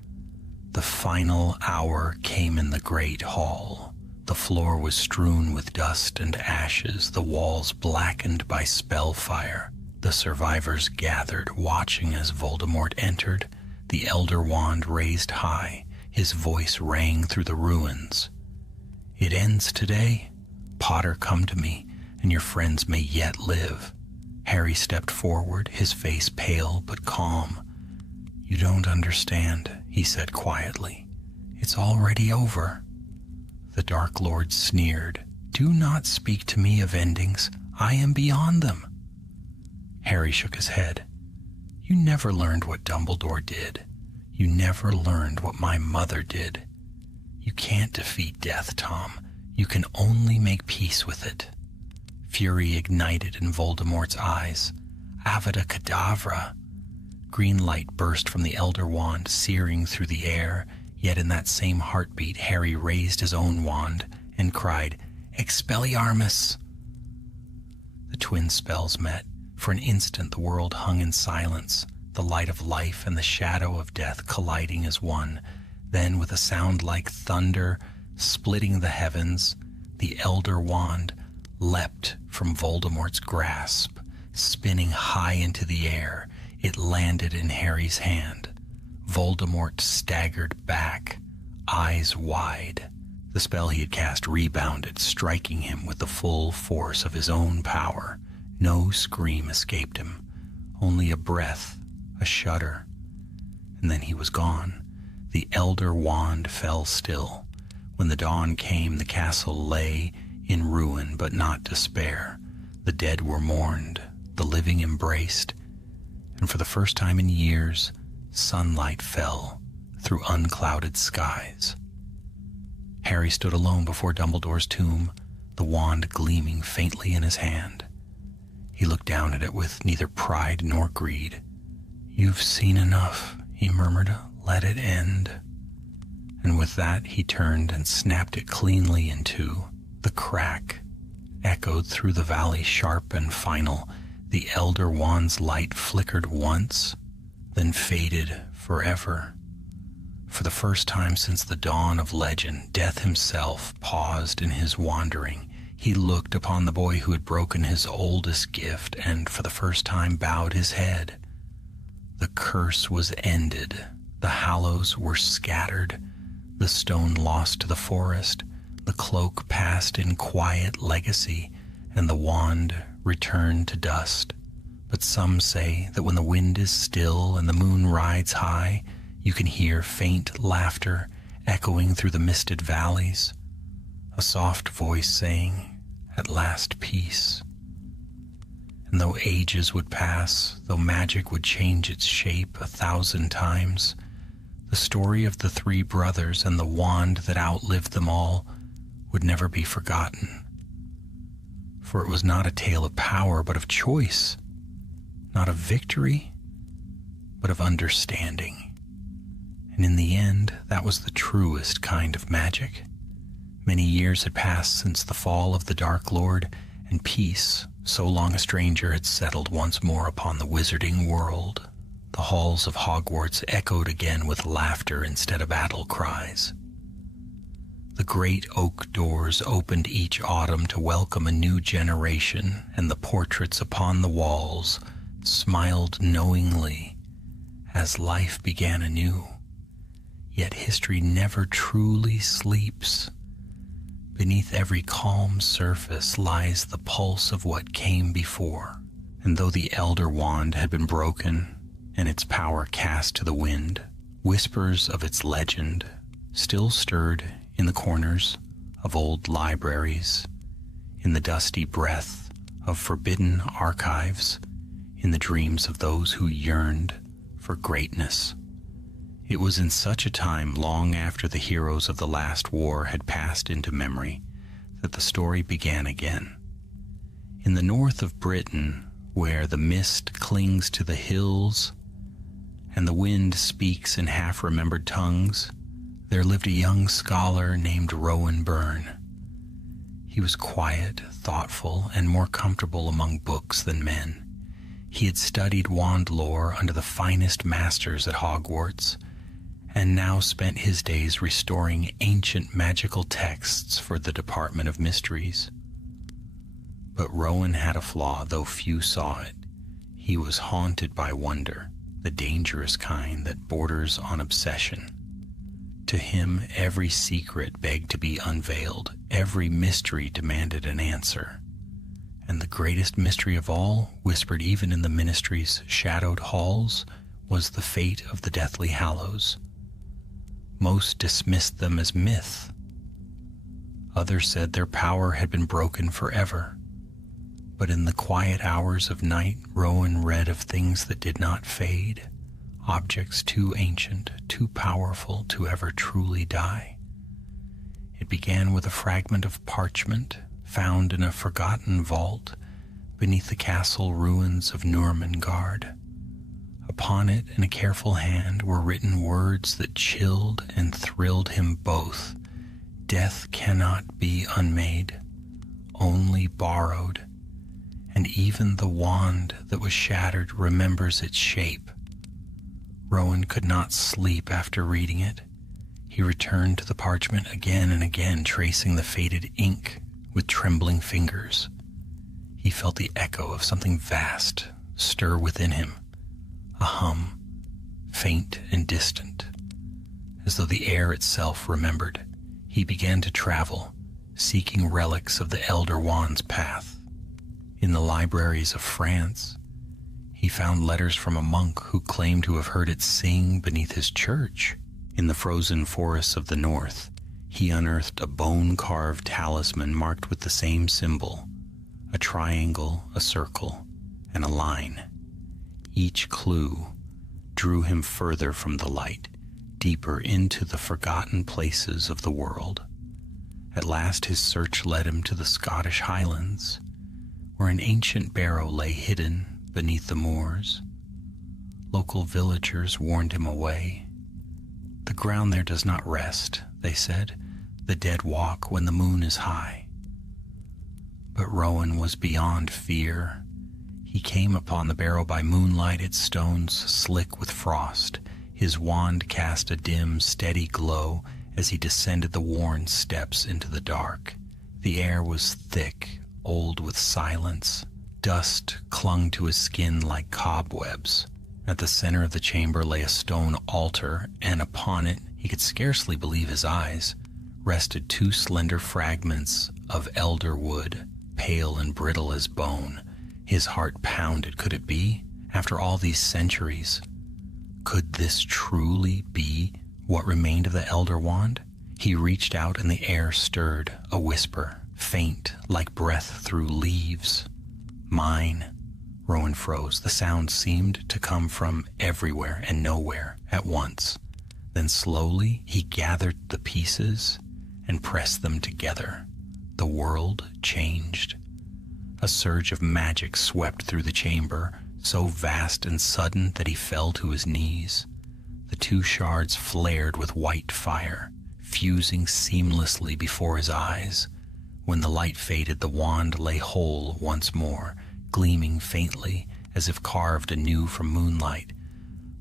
The final hour came in the great hall. The floor was strewn with dust and ashes, the walls blackened by spellfire. The survivors gathered, watching as Voldemort entered, the Elder Wand raised high. His voice rang through the ruins. "It ends today. Potter, come to me, and your friends may yet live." Harry stepped forward, his face pale but calm. "You don't understand," he said quietly. "It's already over." The Dark Lord sneered. "Do not speak to me of endings. I am beyond them." Harry shook his head. "You never learned what Dumbledore did. You never learned what my mother did. You can't defeat death, Tom. You can only make peace with it." Fury ignited in Voldemort's eyes. "Avada Kedavra!" Green light burst from the Elder Wand, searing through the air. Yet in that same heartbeat, Harry raised his own wand and cried, "Expelliarmus!" The twin spells met. For an instant the world hung in silence, the light of life and the shadow of death colliding as one. Then, with a sound like thunder splitting the heavens, the Elder Wand leapt from Voldemort's grasp. Spinning high into the air, it landed in Harry's hand. Voldemort staggered back, eyes wide. The spell he had cast rebounded, striking him with the full force of his own power. No scream escaped him, only a breath, a shudder, and then he was gone. The Elder Wand fell still. When the dawn came, the castle lay in ruin, but not despair. The dead were mourned, the living embraced, and for the first time in years, sunlight fell through unclouded skies. Harry stood alone before Dumbledore's tomb, the wand gleaming faintly in his hand. He looked down at it with neither pride nor greed. "You've seen enough," he murmured. "Let it end." And with that he turned and snapped it cleanly in two. The crack echoed through the valley sharp and final. The Elder Wand's light flickered once, then faded forever. For the first time since the dawn of legend, Death himself paused in his wandering. he looked upon the boy who had broken his oldest gift and for the first time bowed his head. The curse was ended. The hallows were scattered, the stone lost to the forest, the cloak passed in quiet legacy, and the wand returned to dust. But some say that when the wind is still and the moon rides high, you can hear faint laughter echoing through the misted valleys, a soft voice saying, "At last peace." And though ages would pass, though magic would change its shape 1,000 times, the story of the three brothers and the wand that outlived them all would never be forgotten. For it was not a tale of power, but of choice, not of victory, but of understanding. And in the end, that was the truest kind of magic. Many years had passed since the fall of the Dark Lord, and peace, so long a stranger, had settled once more upon the wizarding world. The halls of Hogwarts echoed again with laughter instead of battle cries. The great oak doors opened each autumn to welcome a new generation, and the portraits upon the walls smiled knowingly as life began anew. Yet history never truly sleeps. Beneath every calm surface lies the pulse of what came before. And though the Elder Wand had been broken and its power cast to the wind, whispers of its legend still stirred in the corners of old libraries, in the dusty breath of forbidden archives, in the dreams of those who yearned for greatness. It was in such a time, long after the heroes of the last war had passed into memory, that the story began again. In the north of Britain, where the mist clings to the hills and the wind speaks in half-remembered tongues, there lived a young scholar named Rowan Byrne. He was quiet, thoughtful, and more comfortable among books than men. He had studied wand lore under the finest masters at Hogwarts, and now spent his days restoring ancient magical texts for the Department of Mysteries. But Rowan had a flaw, though few saw it. He was haunted by wonder, the dangerous kind that borders on obsession. To him, every secret begged to be unveiled, every mystery demanded an answer. And the greatest mystery of all, whispered even in the Ministry's shadowed halls, was the fate of the Deathly Hallows. Most dismissed them as myth. Others said their power had been broken forever. But in the quiet hours of night, Rowan read of things that did not fade, objects too ancient, too powerful to ever truly die. It began with a fragment of parchment found in a forgotten vault beneath the castle ruins of Nurmengard. Upon it, in a careful hand, were written words that chilled and thrilled him both. Death cannot be unmade, only borrowed, and even the wand that was shattered remembers its shape. Rowan could not sleep after reading it. He returned to the parchment again and again, tracing the faded ink with trembling fingers. He felt the echo of something vast stir within him, a hum, faint and distant, as though the air itself remembered. He began to travel, seeking relics of the Elder Wand's path. In the libraries of France, he found letters from a monk who claimed to have heard it sing beneath his church. In the frozen forests of the north, he unearthed a bone-carved talisman marked with the same symbol, a triangle, a circle, and a line. Each clue drew him further from the light, deeper into the forgotten places of the world. At last his search led him to the Scottish Highlands, where an ancient barrow lay hidden beneath the moors. Local villagers warned him away. The ground there does not rest, they said. The dead walk when the moon is high. But Rowan was beyond fear. He came upon the barrow by moonlight, its stones slick with frost. His wand cast a dim, steady glow as he descended the worn steps into the dark. The air was thick, old with silence. Dust clung to his skin like cobwebs. At the center of the chamber lay a stone altar, and upon it, he could scarcely believe his eyes, rested two slender fragments of elder wood, pale and brittle as bone. His heart pounded. Could it be? After all these centuries, could this truly be what remained of the elder wand? He reached out and the air stirred, a whisper, faint like breath through leaves. Mine. Rowan froze. The sound seemed to come from everywhere and nowhere at once. Then slowly he gathered the pieces and pressed them together. The world changed. A surge of magic swept through the chamber, so vast and sudden that he fell to his knees. The two shards flared with white fire, fusing seamlessly before his eyes. When the light faded, the wand lay whole once more, gleaming faintly as if carved anew from moonlight.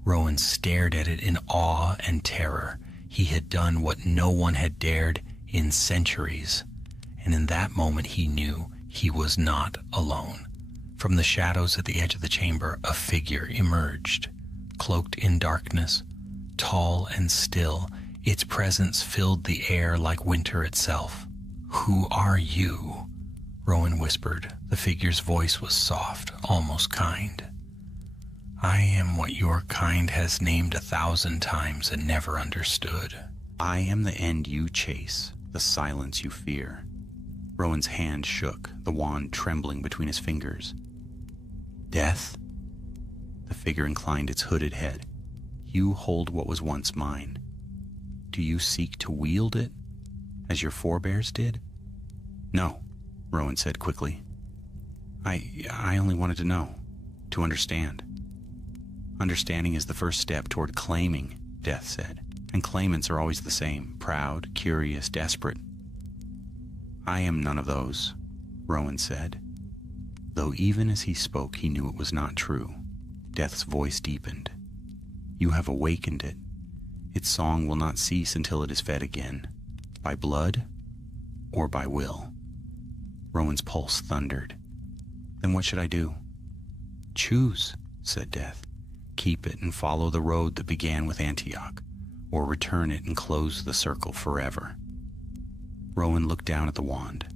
Rowan stared at it in awe and terror. He had done what no one had dared in centuries, and in that moment he knew he was not alone. From the shadows at the edge of the chamber, a figure emerged, cloaked in darkness, tall and still. Its presence filled the air like winter itself. "Who are you?" Rowan whispered. The figure's voice was soft, almost kind. "I am what your kind has named 1,000 times and never understood. I am the end you chase, the silence you fear." Rowan's hand shook, the wand trembling between his fingers. "Death?" The figure inclined its hooded head. "You hold what was once mine. Do you seek to wield it, as your forebears did?" "No," Rowan said quickly. I only wanted to know, to understand." "Understanding is the first step toward claiming," Death said. "And claimants are always the same, proud, curious, desperate." "I am none of those," Rowan said. Though even as he spoke, he knew it was not true. Death's voice deepened. "You have awakened it. Its song will not cease until it is fed again, by blood or by will." Rowan's pulse thundered. "Then what should I do?" "Choose," said Death. "Keep it and follow the road that began with Antioch, or return it and close the circle forever." Rowan looked down at the wand.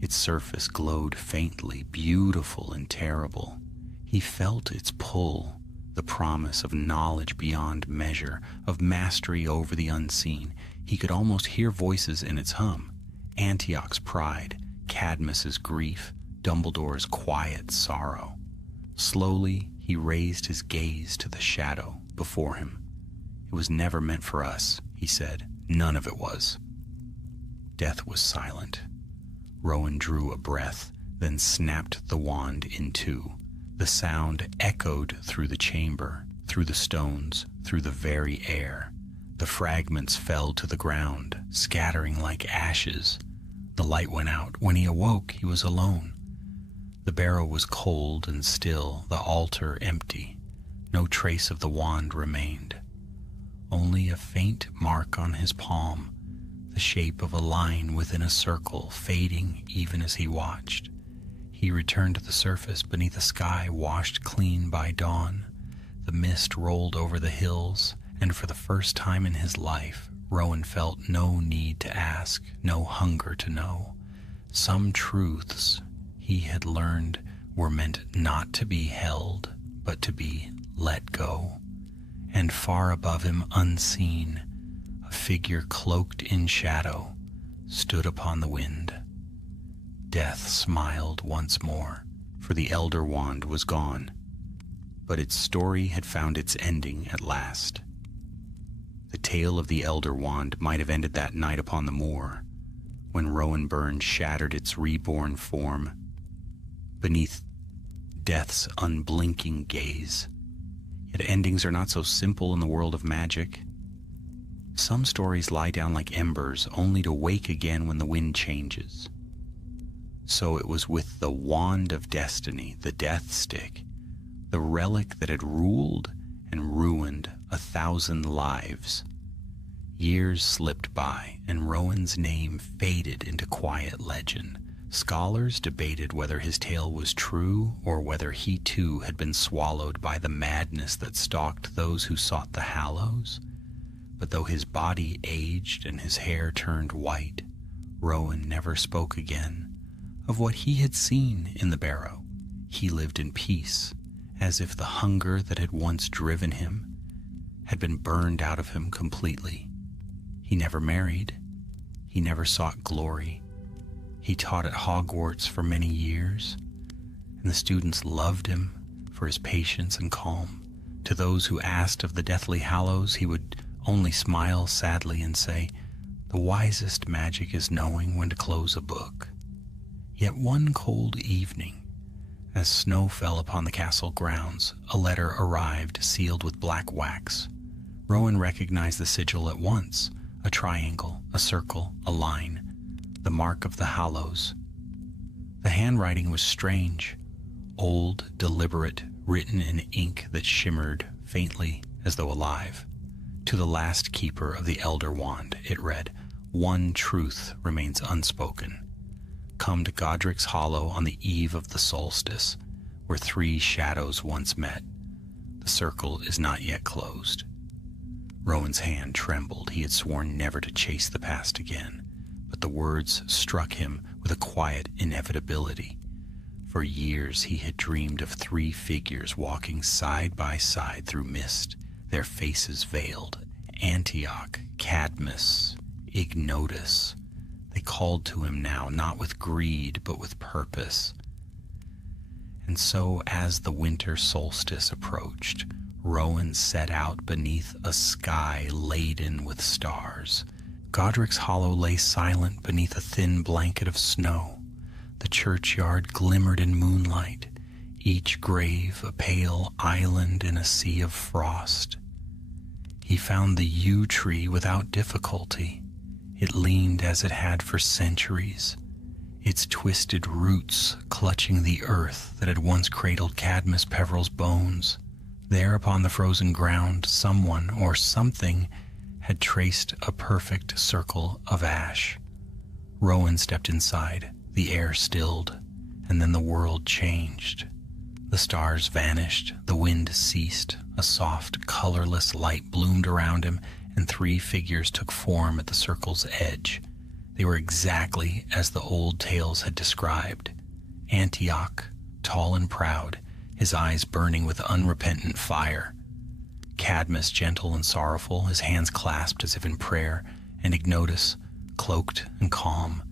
Its surface glowed faintly, beautiful and terrible. He felt its pull, the promise of knowledge beyond measure, of mastery over the unseen. He could almost hear voices in its hum. Antioch's pride, Cadmus's grief, Dumbledore's quiet sorrow. Slowly, he raised his gaze to the shadow before him. "It was never meant for us," he said. "None of it was." Death was silent. Rowan drew a breath, then snapped the wand in two. The sound echoed through the chamber, through the stones, through the very air. The fragments fell to the ground, scattering like ashes. The light went out. When he awoke, he was alone. The barrow was cold and still, the altar empty. No trace of the wand remained. Only a faint mark on his palm, the shape of a line within a circle, fading even as he watched. He returned to the surface beneath a sky washed clean by dawn. The mist rolled over the hills, and for the first time in his life, Rowan felt no need to ask, no hunger to know. Some truths he had learned were meant not to be held, but to be let go. And far above him, unseen, a figure cloaked in shadow stood upon the wind. Death smiled once more, for the Elder Wand was gone, but its story had found its ending at last. The tale of the Elder Wand might have ended that night upon the moor, when Rowan Byrne shattered its reborn form beneath Death's unblinking gaze. Yet endings are not so simple in the world of magic. Some stories lie down like embers, only to wake again when the wind changes. So it was with the Wand of Destiny, the Death Stick, the relic that had ruled and ruined 1,000 lives. Years slipped by, and Rowan's name faded into quiet legend. Scholars debated whether his tale was true or whether he too had been swallowed by the madness that stalked those who sought the Hallows. But though his body aged and his hair turned white, Rowan never spoke again of what he had seen in the barrow. He lived in peace, as if the hunger that had once driven him had been burned out of him completely. He never married. He never sought glory. He taught at Hogwarts for many years, and the students loved him for his patience and calm. To those who asked of the Deathly Hallows, he would only smile sadly and say, "The wisest magic is knowing when to close a book." Yet one cold evening, as snow fell upon the castle grounds, a letter arrived sealed with black wax. Rowan recognized the sigil at once, a triangle, a circle, a line, the mark of the Hallows. The handwriting was strange, old, deliberate, written in ink that shimmered faintly as though alive. To the last keeper of the Elder Wand, it read, "One truth remains unspoken. Come to Godric's Hollow on the eve of the solstice, where 3 shadows once met. The circle is not yet closed." Rowan's hand trembled. He had sworn never to chase the past again, but the words struck him with a quiet inevitability. For years he had dreamed of 3 figures walking side by side through mist, their faces veiled. Antioch, Cadmus, Ignotus. They called to him now, not with greed, but with purpose. And so, as the winter solstice approached, Rowan set out beneath a sky laden with stars. Godric's Hollow lay silent beneath a thin blanket of snow. The churchyard glimmered in moonlight, each grave a pale island in a sea of frost. He found the yew tree without difficulty. It leaned as it had for centuries, its twisted roots clutching the earth that had once cradled Cadmus Peverell's bones. There upon the frozen ground, someone or something had traced a perfect circle of ash. Rowan stepped inside. The air stilled, and then the world changed. The stars vanished, the wind ceased, a soft, colorless light bloomed around him, and 3 figures took form at the circle's edge. They were exactly as the old tales had described. Antioch, tall and proud, his eyes burning with unrepentant fire. Cadmus, gentle and sorrowful, his hands clasped as if in prayer, and Ignotus, cloaked and calm,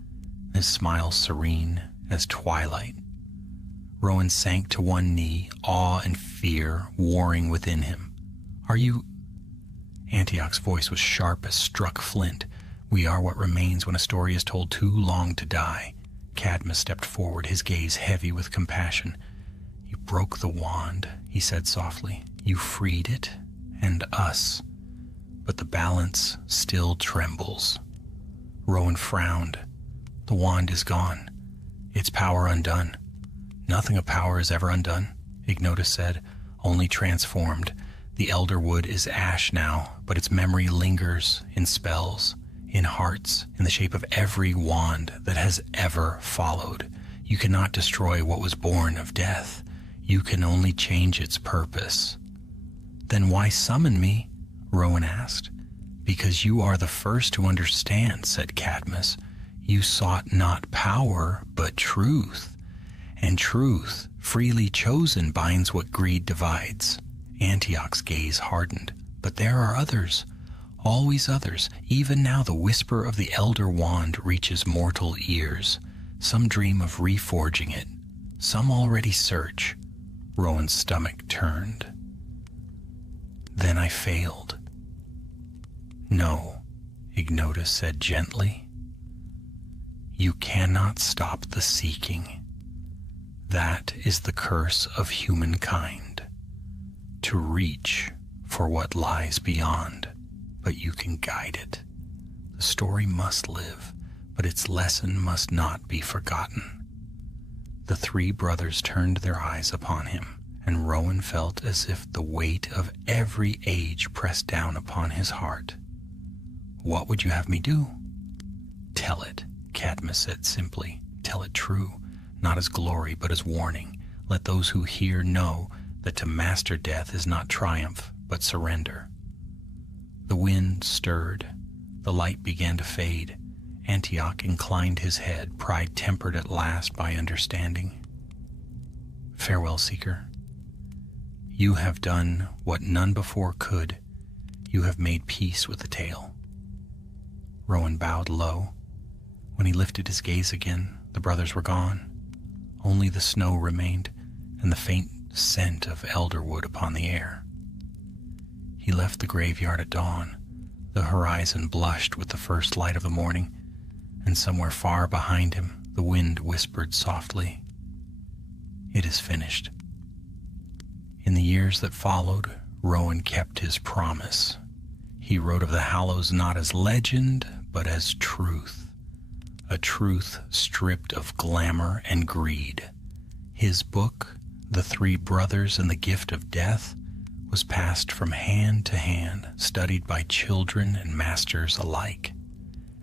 his smile serene as twilight. Rowan sank to one knee, awe and fear warring within him. "Are you—" Antioch's voice was sharp as struck flint. "We are what remains when a story is told too long to die." Cadmus stepped forward, his gaze heavy with compassion. "You broke the wand," he said softly. "You freed it, and us. But the balance still trembles." Rowan frowned. "The wand is gone, its power undone." "Nothing of power is ever undone," Ignotus said, "only transformed. The elder wood is ash now, but its memory lingers in spells, in hearts, in the shape of every wand that has ever followed. You cannot destroy what was born of death. You can only change its purpose." "Then why summon me?" Rowan asked. "Because you are the first to understand," said Cadmus. "You sought not power, but truth. And truth, freely chosen, binds what greed divides." Antioch's gaze hardened. "But there are others, always others. Even now the whisper of the Elder Wand reaches mortal ears. Some dream of reforging it. Some already search." Rowan's stomach turned. "Then I failed." "No," Ignotus said gently. "You cannot stop the seeking. That is the curse of humankind, to reach for what lies beyond, but you can guide it. The story must live, but its lesson must not be forgotten." The 3 brothers turned their eyes upon him, and Rowan felt as if the weight of every age pressed down upon his heart. what would you have me do? Tell it, Cadmus said simply. Tell it true, not as glory, but as warning. Let those who hear know that to master death is not triumph, but surrender. The wind stirred. The light began to fade. Antioch inclined his head, pride tempered at last by understanding. Farewell, Seeker. You have done what none before could. You have made peace with the tale. Rowan bowed low. When he lifted his gaze again, the brothers were gone. Only the snow remained, and the faint scent of elderwood upon the air. He left the graveyard at dawn. The horizon blushed with the first light of the morning, and somewhere far behind him the wind whispered softly, "It is finished." In the years that followed, Rowan kept his promise. He wrote of the Hallows not as legend, but as truth, a truth stripped of glamour and greed. His book, The Three Brothers and the Gift of Death, was passed from hand to hand, studied by children and masters alike.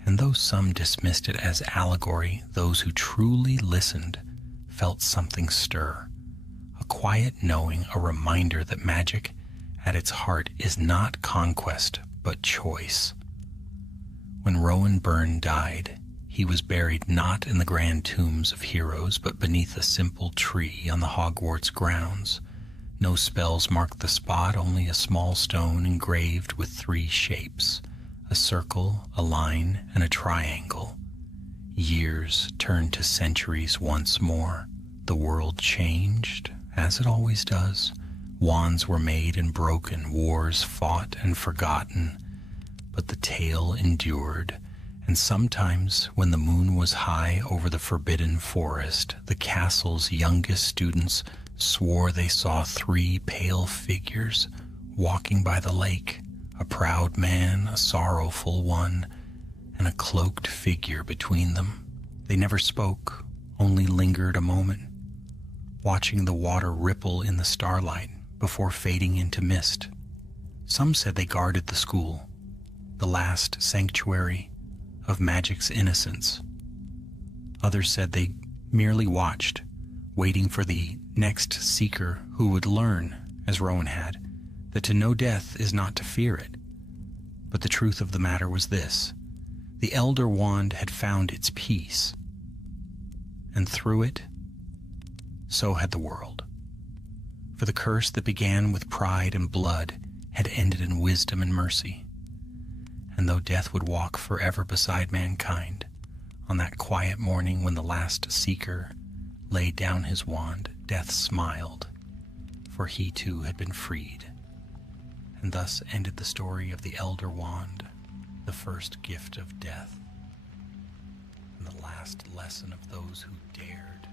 And though some dismissed it as allegory, those who truly listened felt something stir, a quiet knowing, a reminder that magic at its heart is not conquest, but choice. When Rowan Byrne died, he was buried not in the grand tombs of heroes, but beneath a simple tree on the Hogwarts grounds. No spells marked the spot, only a small stone engraved with three shapes, a circle, a line, and a triangle. Years turned to centuries once more. The world changed, as it always does. Wands were made and broken, wars fought and forgotten, but the tale endured. And sometimes, when the moon was high over the forbidden forest, the castle's youngest students swore they saw three pale figures walking by the lake, a proud man, a sorrowful one, and a cloaked figure between them. They never spoke, only lingered a moment, watching the water ripple in the starlight before fading into mist. Some said they guarded the school, the last sanctuary of magic's innocence. Others said they merely watched, waiting for the next seeker who would learn, as Rowan had, that to know death is not to fear it. But the truth of the matter was this: the Elder Wand had found its peace, and through it, so had the world. For the curse that began with pride and blood had ended in wisdom and mercy. And though death would walk forever beside mankind, on that quiet morning when the last seeker laid down his wand, death smiled, for he too had been freed. And thus ended the story of the Elder Wand, the first gift of death, and the last lesson of those who dared